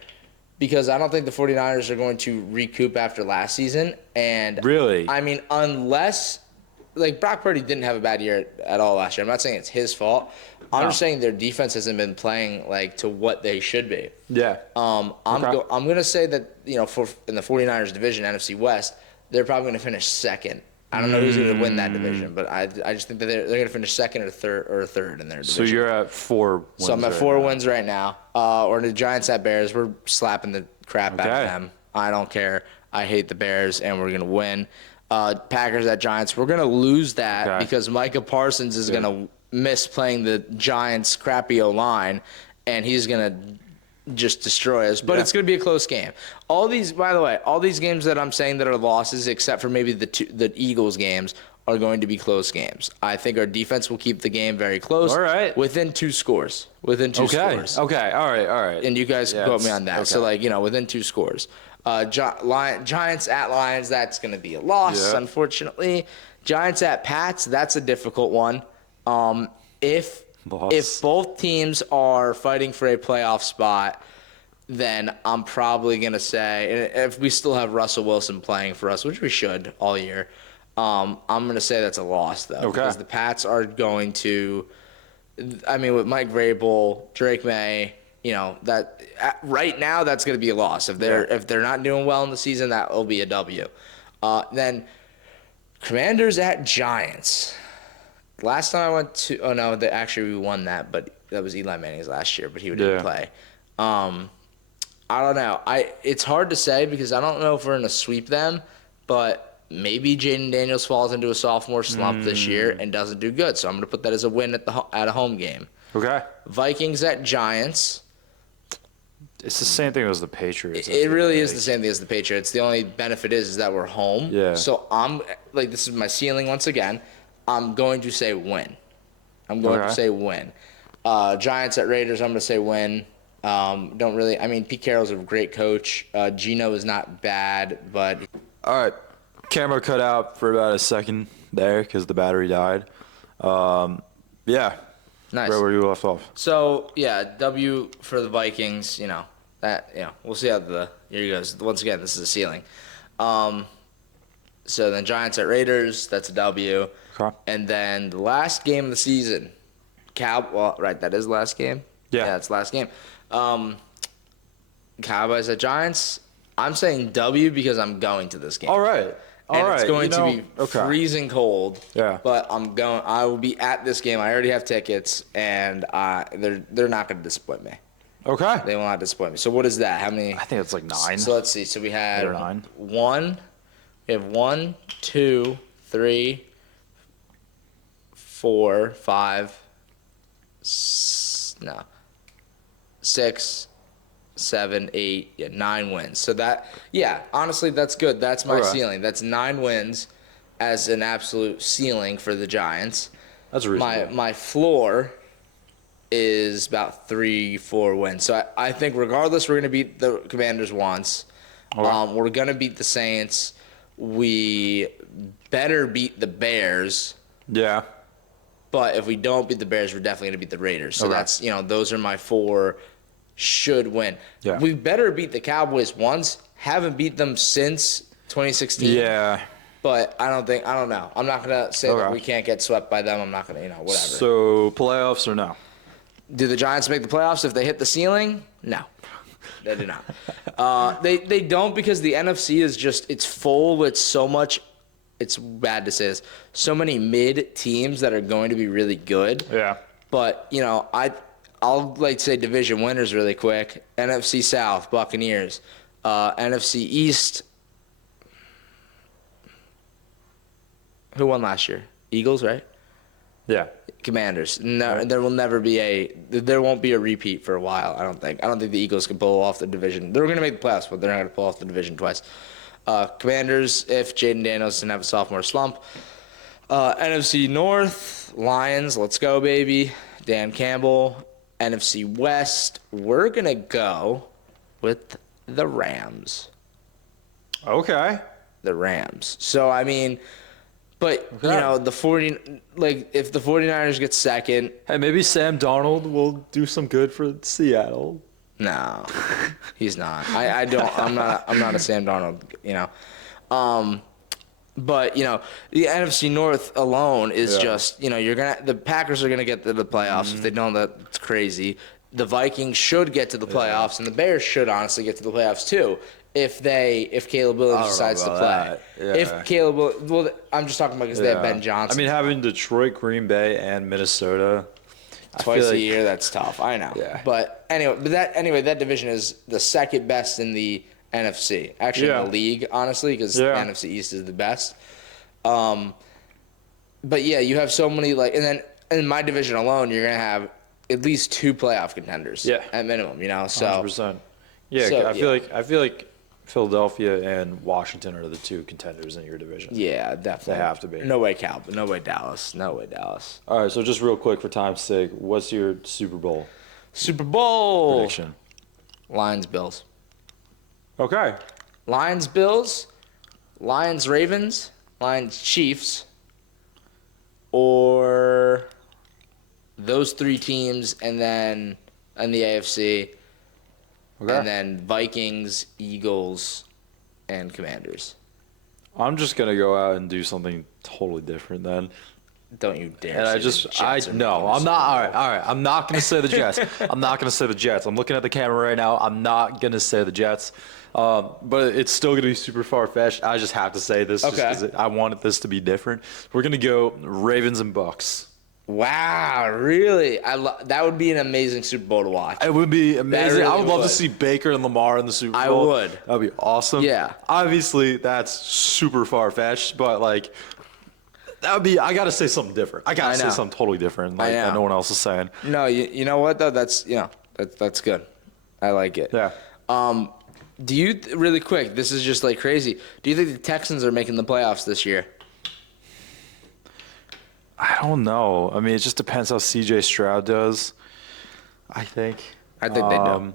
because I don't think the 49ers are going to recoup after last season. And really? Unless Brock Purdy didn't have a bad year at all last year. I'm not saying it's his fault. I'm just saying their defense hasn't been playing to what they should be. Yeah. I'm going to say that, in the 49ers division, NFC West, they're probably going to finish second. I don't know who's going to win that division, but I just think that they're going to finish second or third in their division. So you're at 4 wins. So I'm at 4 wins right now. Or the Giants at Bears, we're slapping the crap out of them. I don't care. I hate the Bears, and we're going to win. Packers at Giants, we're going to lose that because Micah Parsons is going to miss playing the Giants' crappy O-line, and he's going to just destroy us. But it's going to be a close game. By the way, all these games that I'm saying that are losses, except for maybe the Eagles games, are going to be close games. I think our defense will keep the game very close. All right. Within 2 scores. Scores. Okay. All right. And you guys quote me on that. Okay. So, within 2 scores. Giants at Lions, that's going to be a loss, unfortunately. Giants at Pats, that's a difficult one. If both teams are fighting for a playoff spot, then I'm probably going to say, if we still have Russell Wilson playing for us, which we should all year, I'm going to say that's a loss, though. Okay. Because the Pats are going to, with Mike Vrabel, Drake May, that right now that's going to be a loss. If they're not doing well in the season, that will be a W. Then Commanders at Giants. Last time I went to, we won that, but that was Eli Manning's last year, but he didn't play. I don't know. It's hard to say because I don't know if we're going to sweep them, but maybe Jaden Daniels falls into a sophomore slump this year and doesn't do good. So I'm going to put that as a win at a home game. Okay. Vikings at Giants. It's the same thing as the Patriots. It really is the same thing as the Patriots. The only benefit is that we're home. Yeah. So I'm this is my ceiling once again. I'm going to say win. I'm going to say win. Giants at Raiders, I'm going to say win. Don't really. I mean, Pete Carroll's a great coach. Gino is not bad, but All right. Camera cut out for about a second there because the battery died. Yeah. nice. Where were you left off? So yeah, W for the Vikings. We'll see how the year goes. Once again, this is a ceiling. So then Giants at Raiders. That's a W. Okay. And then the last game of the season, that is the last game. Yeah. It's the last game. Cowboys at Giants. I'm saying W because I'm going to this game. All right. It's going to be freezing cold. Yeah. But I will be at this game. I already have tickets, and they're not going to disappoint me. Okay. They will not disappoint me. So what is that? How many? I think it's like 9. So let's see. So we had 8 or 9. We have 1, 2, 3, 4, 5. 6, 7, 8, 9 wins. So honestly, that's good. That's my ceiling. That's 9 wins as an absolute ceiling for the Giants. That's reasonable. My floor is about 3, 4 wins. So I think regardless, we're going to beat the Commanders once. Okay. We're going to beat the Saints. We better beat the Bears. Yeah. But if we don't beat the Bears, we're definitely going to beat the Raiders. So Okay. that's, those are my 4 should win. Yeah. We better beat the Cowboys once. Haven't beat them since 2016. Yeah. But I don't know. I'm not going to say that Okay. we can't get swept by them. I'm not going to, whatever. So playoffs or no? Do the Giants make the playoffs if they hit the ceiling? No. They do not. They don't because the NFC is just, it's full with so much, it's bad to say this, so many mid teams that are going to be really good. Yeah. But, I'll say division winners really quick. NFC South, Buccaneers. NFC East, who won last year? Eagles, right? Yeah. Commanders. No, there won't be a repeat for a while, I don't think. I don't think the Eagles can pull off the division. They're going to make the playoffs, but they're not going to pull off the division twice. Commanders, if Jaden Daniels doesn't have a sophomore slump. NFC North, Lions, let's go, baby. Dan Campbell. NFC West, we're going to go with the Rams. Okay. The Rams. So, but, Okay. if the 49ers get second, Hey, maybe Sam Darnold will do some good for Seattle. no, he's not. I'm not a Sam Darnold, But, the NFC North alone is just, the Packers are going to get to the playoffs. If they don't, that's crazy. The Vikings should get to the playoffs, and the Bears should honestly get to the playoffs too. If Caleb Williams decides to play. Yeah. If Caleb, I'm just talking about because they have Ben Johnson. having Detroit, Green Bay, and Minnesota Twice a year, that's tough. I know. Yeah. But that division is the second best in the NFC. Actually, in the league, honestly, because the NFC East is the best. But yeah, you have so many and then in my division alone, you're gonna have at least 2 playoff contenders. At minimum, So 100%. Yeah, So, I feel like Philadelphia and Washington are the 2 contenders in your division. yeah, definitely. They have to be. No way, Cal. No way, Dallas. No way, Dallas. All right, so just real quick for time's sake, what's your Super Bowl Super Bowl. prediction? Lions, Bills. Okay. Lions, Bills. Lions, Ravens. Lions, Chiefs. Or those 3 teams, and then in the AFC. Okay. And then Vikings, Eagles, and Commanders. I'm just gonna go out and do something totally different then. Don't you dare. And say I the just, Jets I are making no, the I'm Super not. All Bowl. right. I'm not gonna say the Jets. I'm not gonna say the Jets. I'm looking at the camera right now. I'm not gonna say the Jets. But it's still gonna be super far fetched. I just have to say this just Okay. because I wanted this to be different. We're gonna go Ravens and Bucks. Wow, really? That would be an amazing Super Bowl to watch. It would be amazing. really I would love would. to see Baker and Lamar in the Super I Bowl. would. That'd be awesome. Yeah. Obviously, that's super far fetched, but that would be. I gotta say something different. I gotta say know. something totally different, I know. that no one else is saying. No, you know what though? That's that's good. I like it. Yeah. Do you really quick? This is just crazy. Do you think the Texans are making the playoffs this year? I don't know. I mean, it just depends how CJ Stroud does. I think. I think they do.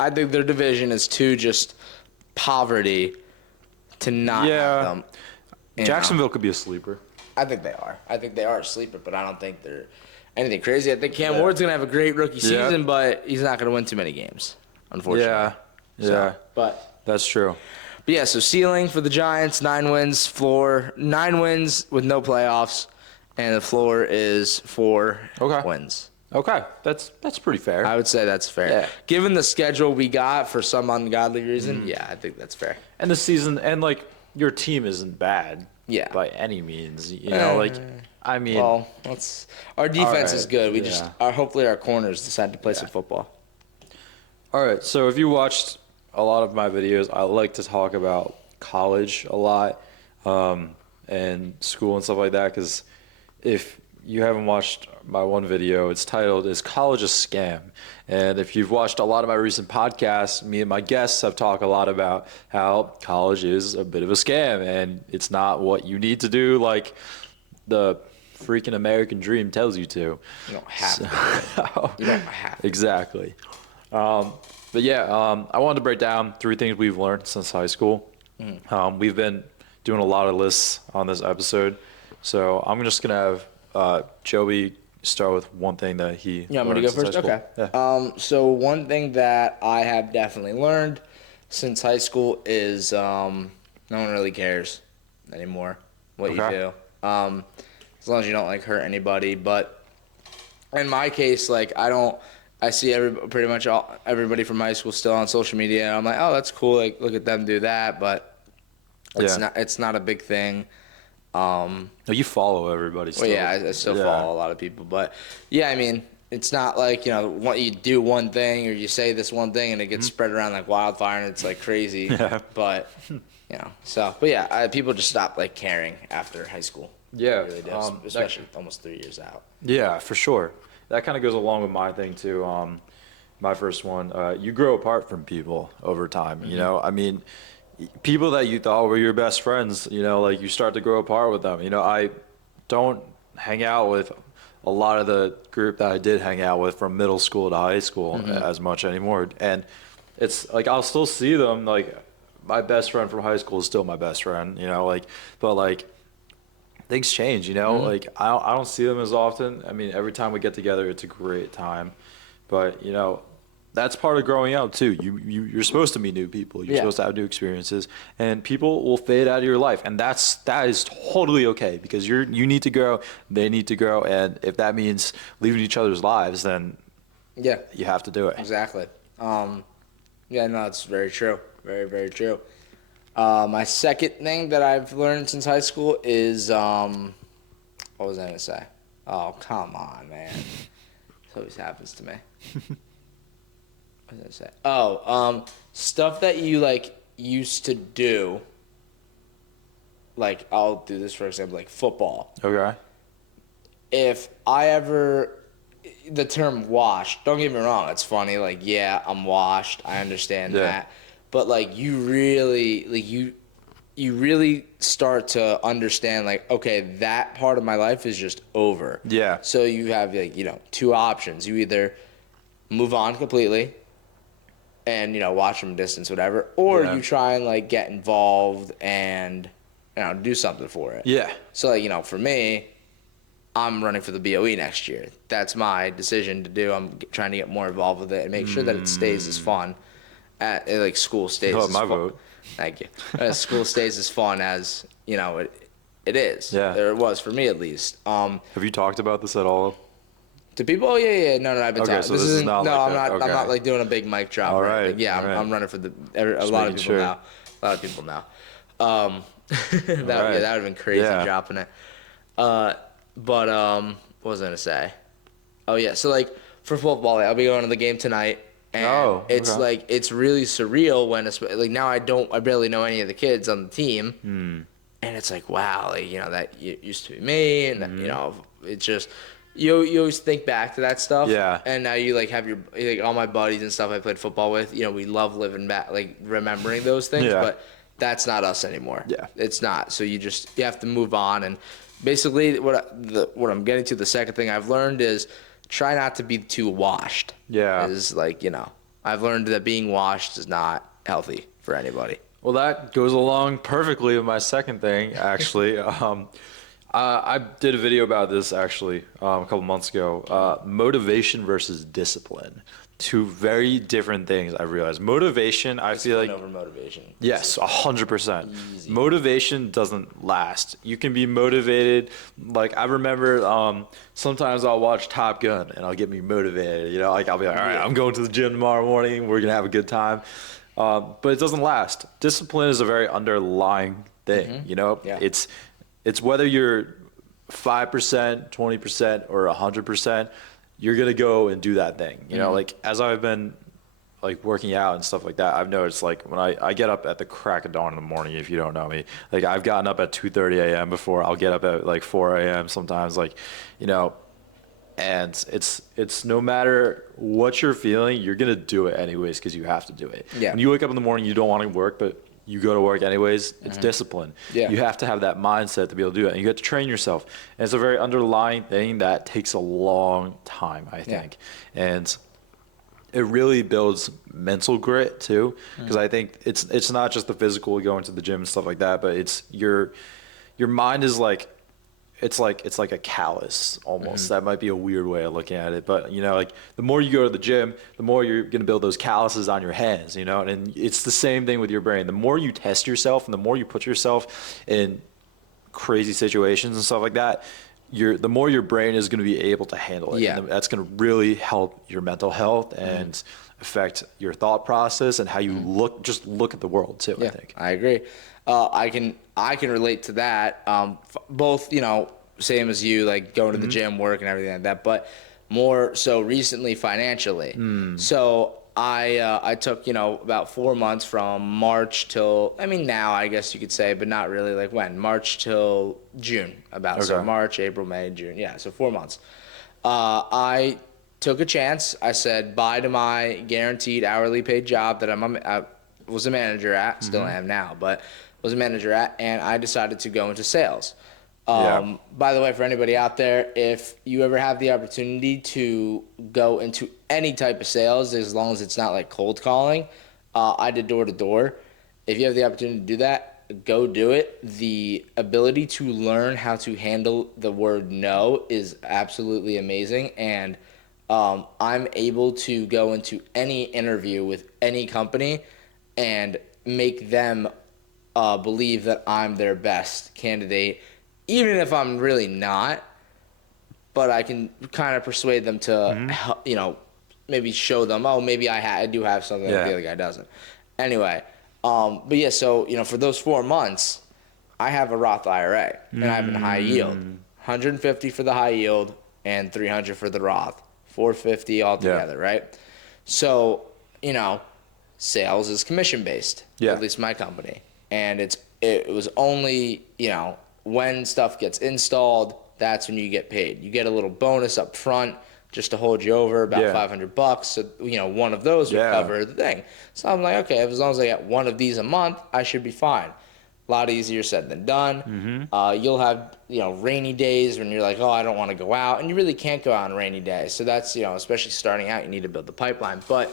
I think their division is too just poverty to not have them. Jacksonville could be a sleeper. I think they are. I think they are a sleeper, but I don't think they're anything crazy. I think Cam Ward's going to have a great rookie season, but he's not going to win too many games, unfortunately. Yeah. But that's true. But yeah, so ceiling for the Giants, 9 wins, floor, 9 wins with no playoffs, and the floor is 4 wins. Okay, that's pretty fair. I would say that's fair. Yeah. Given the schedule we got for some ungodly reason, yeah, I think that's fair. And the season, and like your team isn't bad, by any means. You know, like I mean, well, our defense is good. We just hopefully our corners decide to play some football. All right, so if you watched a lot of my videos, I like to talk about college a lot, and school and stuff like that. Because if you haven't watched my one video, it's titled "Is College a Scam?" And if you've watched a lot of my recent podcasts, me and my guests have talked a lot about how college is a bit of a scam and it's not what you need to do like the freaking American dream tells you to. You don't have to. You don't have to. Exactly. But yeah, I wanted to break down 3 things we've learned since high school. We've been doing a lot of lists on this episode, so I'm just going to have Joey start with one thing that he I'm going to go first? Okay. Yeah. So one thing that I have definitely learned since high school is no one really cares anymore what you do. As long as you don't, like, hurt anybody. But in my case, like, I see pretty much everybody from high school still on social media, and I'm like, oh, that's cool. Like, look at them do that, but it's not a big thing. No, you follow everybody still. Well, yeah, I still follow a lot of people, but yeah, I mean, it's not like, you know, you do one thing or you say this one thing and it gets spread around like wildfire and it's like crazy. But you know, but yeah, people just stop like caring after high school. Yeah, really do, especially almost 3 years out. Yeah, for sure. That kind of goes along with my thing too. My first one, you grow apart from people over time. You know, I mean, people that you thought were your best friends, you know, like you start to grow apart with them. You know, I don't hang out with a lot of the group that I did hang out with from middle school to high school as much anymore. And it's like I'll still see them. Like my best friend from high school is still my best friend, you know, like, but like things change, you know, like I don't see them as often. I mean, every time we get together, it's a great time. But, you know, that's part of growing up too. You're supposed to meet new people. You're supposed to have new experiences, and people will fade out of your life, and that is totally okay because you need to grow, they need to grow, and if that means leaving each other's lives, then you have to do it. Exactly. Yeah, no, it's very true. Very, very true. My second thing that I've learned since high school is what was I gonna say? Oh, come on, man. This always happens to me. What did I say? Oh, stuff that you like used to do. Like, I'll do this for example, like football. Okay. If I ever, the term washed, don't get me wrong, it's funny. Like, yeah, I'm washed. I understand that. But like, you really start to understand, like, okay, that part of my life is just over. Yeah. So you have, like, you know, 2 options. You either move on completely and, you know, watch from a distance, whatever, or you try and, like, get involved and, you know, do something for it. Yeah. So, like, you know, for me, I'm running for the BOE next year. That's my decision to do. I'm trying to get more involved with it and make sure that it stays as fun. Like, school stays as my fun. vote. Thank you. School stays as fun as, you know, it is. Yeah. Or it was for me, at least. Have you talked about this at all? To people? Oh, yeah. No, I've been talking. So this is not no, like I'm that. not. Okay. I'm not like doing a big mic drop. All or right. anything. Yeah, all right. I'm running for a lot of people now. A lot of people now. That would have been crazy dropping it. But what was I gonna say? Oh yeah. So like for football, I'll be going to the game tonight. And it's like, it's really surreal when it's like, now I barely know any of the kids on the team. And it's like, wow, like, you know, that used to be me. And, you know, it's just, you always think back to that stuff. Yeah. And now you like have your, like all my buddies and stuff I played football with, you know, we love living back, like remembering those things. Yeah. But that's not us anymore. Yeah. It's not. So you have to move on. And basically what I'm getting to, the second thing I've learned is, try not to be too washed. Yeah. Is like, I've learned that being washed is not healthy for anybody. Well, that goes along perfectly with my second thing, actually. I did a video about this, actually, a couple months ago. Motivation versus discipline. Two very different things, I realized. Motivation, I feel like... over motivation. Yes, 100%. Easy. Motivation doesn't last. You can be motivated. Like, I remember sometimes I'll watch Top Gun, and I'll get me motivated. Like, I'll be like, all right, I'm going to the gym tomorrow morning. We're going to have a good time. But it doesn't last. Discipline is a very underlying thing, Yeah. It's whether you're 5%, 20%, or 100%, you're going to go and do that thing. Like, as I've been like working out and stuff like that, I've noticed, like, when I get up at the crack of dawn in the morning, if you don't know me, like, I've gotten up at 2:30 a.m. before. I'll get up at like 4 a.m. sometimes, like, and it's no matter what you're feeling, you're going to do it anyways because you have to do it. Yeah. When you wake up in the morning, you don't want to work, but you go to work anyways, it's discipline. Yeah. You have to have that mindset to be able to do it. And you have to train yourself. And it's a very underlying thing that takes a long time, I think. And it really builds mental grit too. Because I think it's not just the physical going to the gym and stuff like that, but it's your mind is like, it's like a callus almost. That might be a weird way of looking at it, but like, the more you go to the gym, the more you're going to build those calluses on your hands, and it's the same thing with your brain. The more you test yourself and the more you put yourself in crazy situations and stuff like that, the more your brain is going to be able to handle it. Yeah. And that's going to really help your mental health and affect your thought process and how you look at the world too. Yeah, I think I agree. I can relate to that. Both, same as you, like going to the gym, work, and everything like that. But more so recently, financially. So I took about 4 months from March till, now I guess you could say, but not really. Like when? March till June. So Okay. March, April, May, June. Yeah, so 4 months. I took a chance. I said bye to my guaranteed hourly paid job that I was a manager at, still am now, but was a manager at, and I decided to go into sales. By the way, for anybody out there, if you ever have the opportunity to go into any type of sales, as long as it's not like cold calling, I did door to door. If you have the opportunity to do that, go do it. The ability to learn how to handle the word no is absolutely amazing, and I'm able to go into any interview with any company and make them believe that I'm their best candidate, even if I'm really not. But I can kind of persuade them to, maybe show them, oh, maybe I do have something that the other guy doesn't. Anyway, but yeah, so, for those 4 months, I have a Roth IRA, and I have a high yield. 150 for the high yield and 300 for the Roth. 450 altogether, right? So, sales is commission based, at least my company. And it was only, when stuff gets installed, that's when you get paid. You get a little bonus up front just to hold you over, about $500. So, one of those would cover the thing. So I'm like, okay, as long as I get one of these a month, I should be fine. A lot easier said than done. You'll have, rainy days when you're like, oh, I don't want to go out. And you really can't go out on rainy days. So that's, especially starting out, you need to build the pipeline. But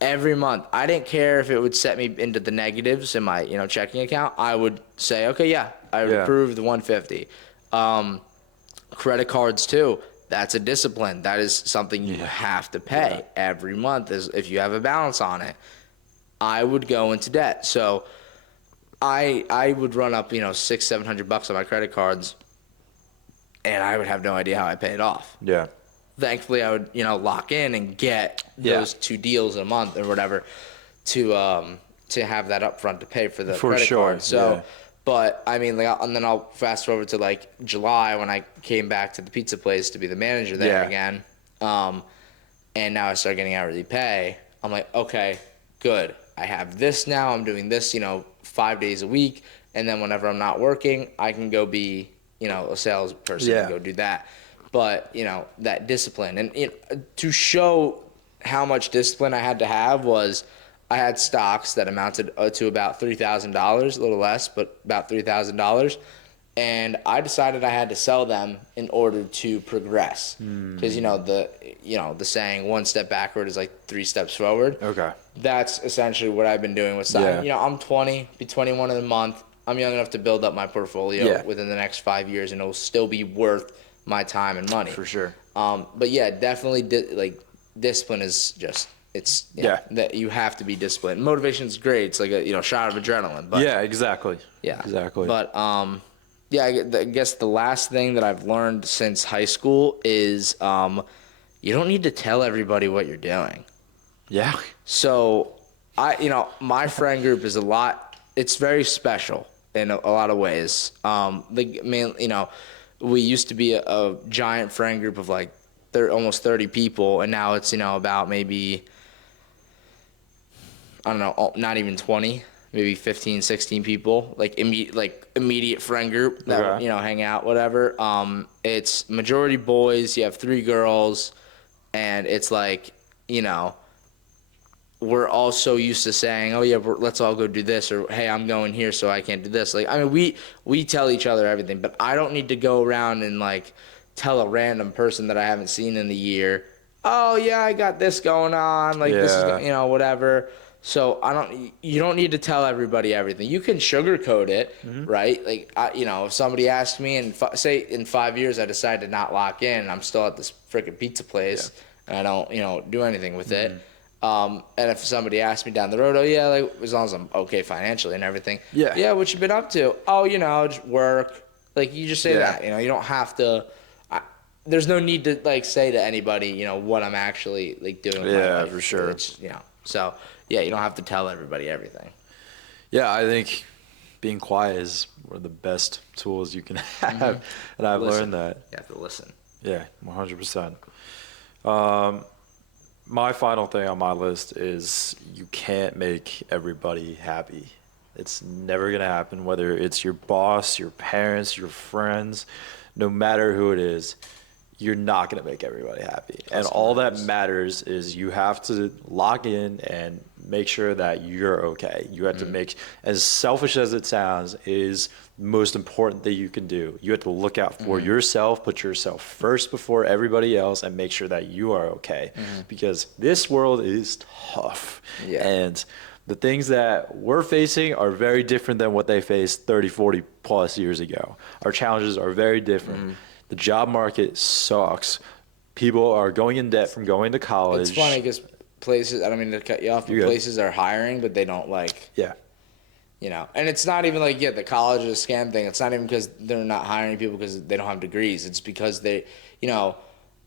every month, I didn't care if it would set me into the negatives in my, checking account. I would say, okay, I approve the 150. Credit cards too. That's a discipline. That is something you have to pay every month. If you have a balance on it, I would go into debt. So I would run up, $600-700 on my credit cards, and I would have no idea how I pay it off. Yeah. Thankfully, I would, lock in and get those 2 deals a month or whatever to have that upfront to pay for the credit card. So, but and then I'll fast forward to like July when I came back to the pizza place to be the manager there again. And now I start getting hourly pay. I'm like, okay, good. I have this now. I'm doing this, 5 days a week. And then whenever I'm not working, I can go be, a salesperson and go do that. But, that discipline. And to show how much discipline I had to have was I had stocks that amounted to about $3,000, a little less, but about $3,000. and I decided I had to sell them in order to progress. Because the saying, one step backward is like 3 steps forward. Okay. That's essentially what I've been doing with stock. Yeah. I'm 20, be 21 in a month. I'm young enough to build up my portfolio within the next 5 years, and it'll still be worth my time and money. For sure. But yeah, definitely discipline is just that you have to be disciplined. Motivation is great. It's like a shot of adrenaline. But yeah, exactly. Yeah, exactly. But I guess the last thing that I've learned since high school is you don't need to tell everybody what you're doing. Yeah. So my friend group is it's very special in a lot of ways. We used to be a giant friend group of like almost 30 people, and now it's about maybe, I don't know, not even 20, maybe 15, 16 people, like immediate friend group that hang out, whatever. It's majority boys. You have 3 girls, and it's like, we're all so used to saying, oh yeah, let's all go do this, or hey, I'm going here, so I can't do this. Like, I mean, we tell each other everything, but I don't need to go around and like tell a random person that I haven't seen in a year, oh yeah, I got this going on, like this is, whatever. So you don't need to tell everybody everything. You can sugarcoat it, right? Like, if somebody asked me, and say in 5 years I decide to not lock in, and I'm still at this freaking pizza place, and I don't, do anything with it. And if somebody asks me down the road, oh yeah, like as long as I'm okay financially and everything, yeah, what you been up to? Oh, just work. Like, you just say that, you don't have to. There's no need to like say to anybody, what I'm actually like doing. In my life. For sure. It's, so yeah, you don't have to tell everybody everything. Yeah, I think being quiet is one of the best tools you can have, and I've learned that. You have to listen. Yeah, 100%. My final thing on my list is you can't make everybody happy. It's never going to happen, whether it's your boss, your parents, your friends, no matter who it is, you're not going to make everybody happy. And all that matters is you have to lock in and make sure that you're okay. You have to make, as selfish as it sounds, is the most important thing you can do. You have to look out for yourself, put yourself first before everybody else, and make sure that you are okay. Because this world is tough. Yeah. And the things that we're facing are very different than what they faced 30, 40 plus years ago. Our challenges are very different. The job market sucks. People are going in debt from going to college. It's funny because places, I don't mean to cut you off, but places are hiring, but they don't like. Yeah. And it's not even like, the college is a scam thing. It's not even because they're not hiring people because they don't have degrees. It's because they,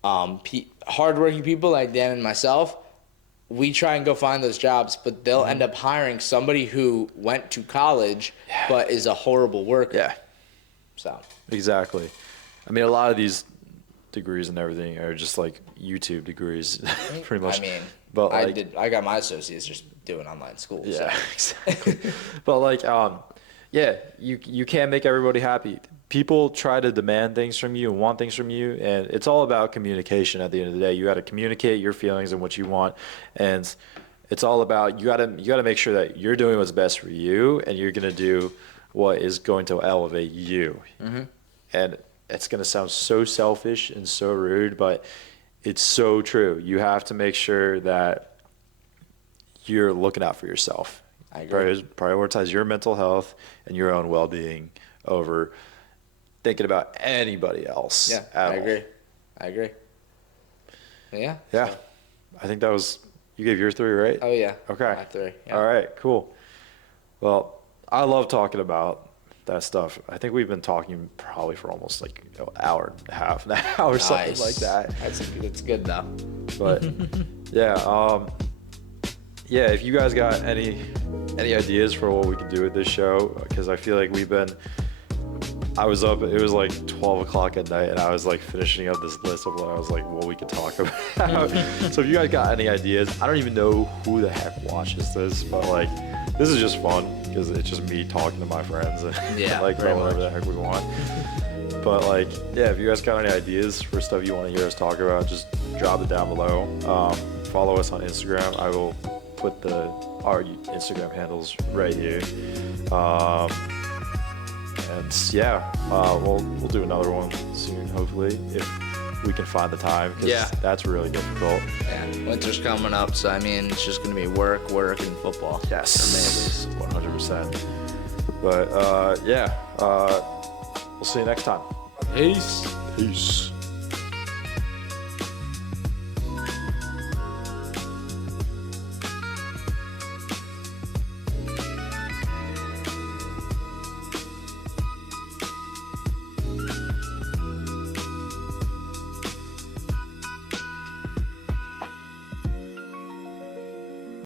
hardworking people like Dan and myself, we try and go find those jobs, but they'll end up hiring somebody who went to college but is a horrible worker. Yeah. So. Exactly. I mean, a lot of these degrees and everything are just like YouTube degrees, pretty much. I mean, but I got my associates just doing online school. Yeah, so. exactly. But like, you can't make everybody happy. People try to demand things from you and want things from you, and it's all about communication. At the end of the day, you got to communicate your feelings and what you want, and it's all about you got to make sure that you're doing what's best for you, and you're gonna do what is going to elevate you. And it's going to sound so selfish and so rude, but it's so true. You have to make sure that you're looking out for yourself. I agree. Prioritize your mental health and your own well-being over thinking about anybody else. Yeah, I agree. Yeah. Yeah. So. I think that was, you gave your 3, right? Oh, yeah. Okay. My 3. Yeah. All right, cool. Well, I love talking about that stuff. I think we've been talking probably for almost like an hour and a half now or something like that. That's good though. But if you guys got any ideas for what we can do with this show, because I feel like I was up, it was like 12 o'clock at night, and I was like finishing up this list of what I was like, what we could talk about. So if you guys got any ideas, I don't even know who the heck watches this, but like, this is just fun because it's just me talking to my friends and like whatever the heck we want. But like, if you guys got any ideas for stuff you want to hear us talk about, just drop it down below. Follow us on Instagram. I will put our Instagram handles right here. And yeah, we'll do another one soon, hopefully, if we can find the time, because that's really difficult. Yeah, winter's coming up, so I mean, it's just gonna be work, and football. Yes, 100%. But we'll see you next time. Peace. Peace.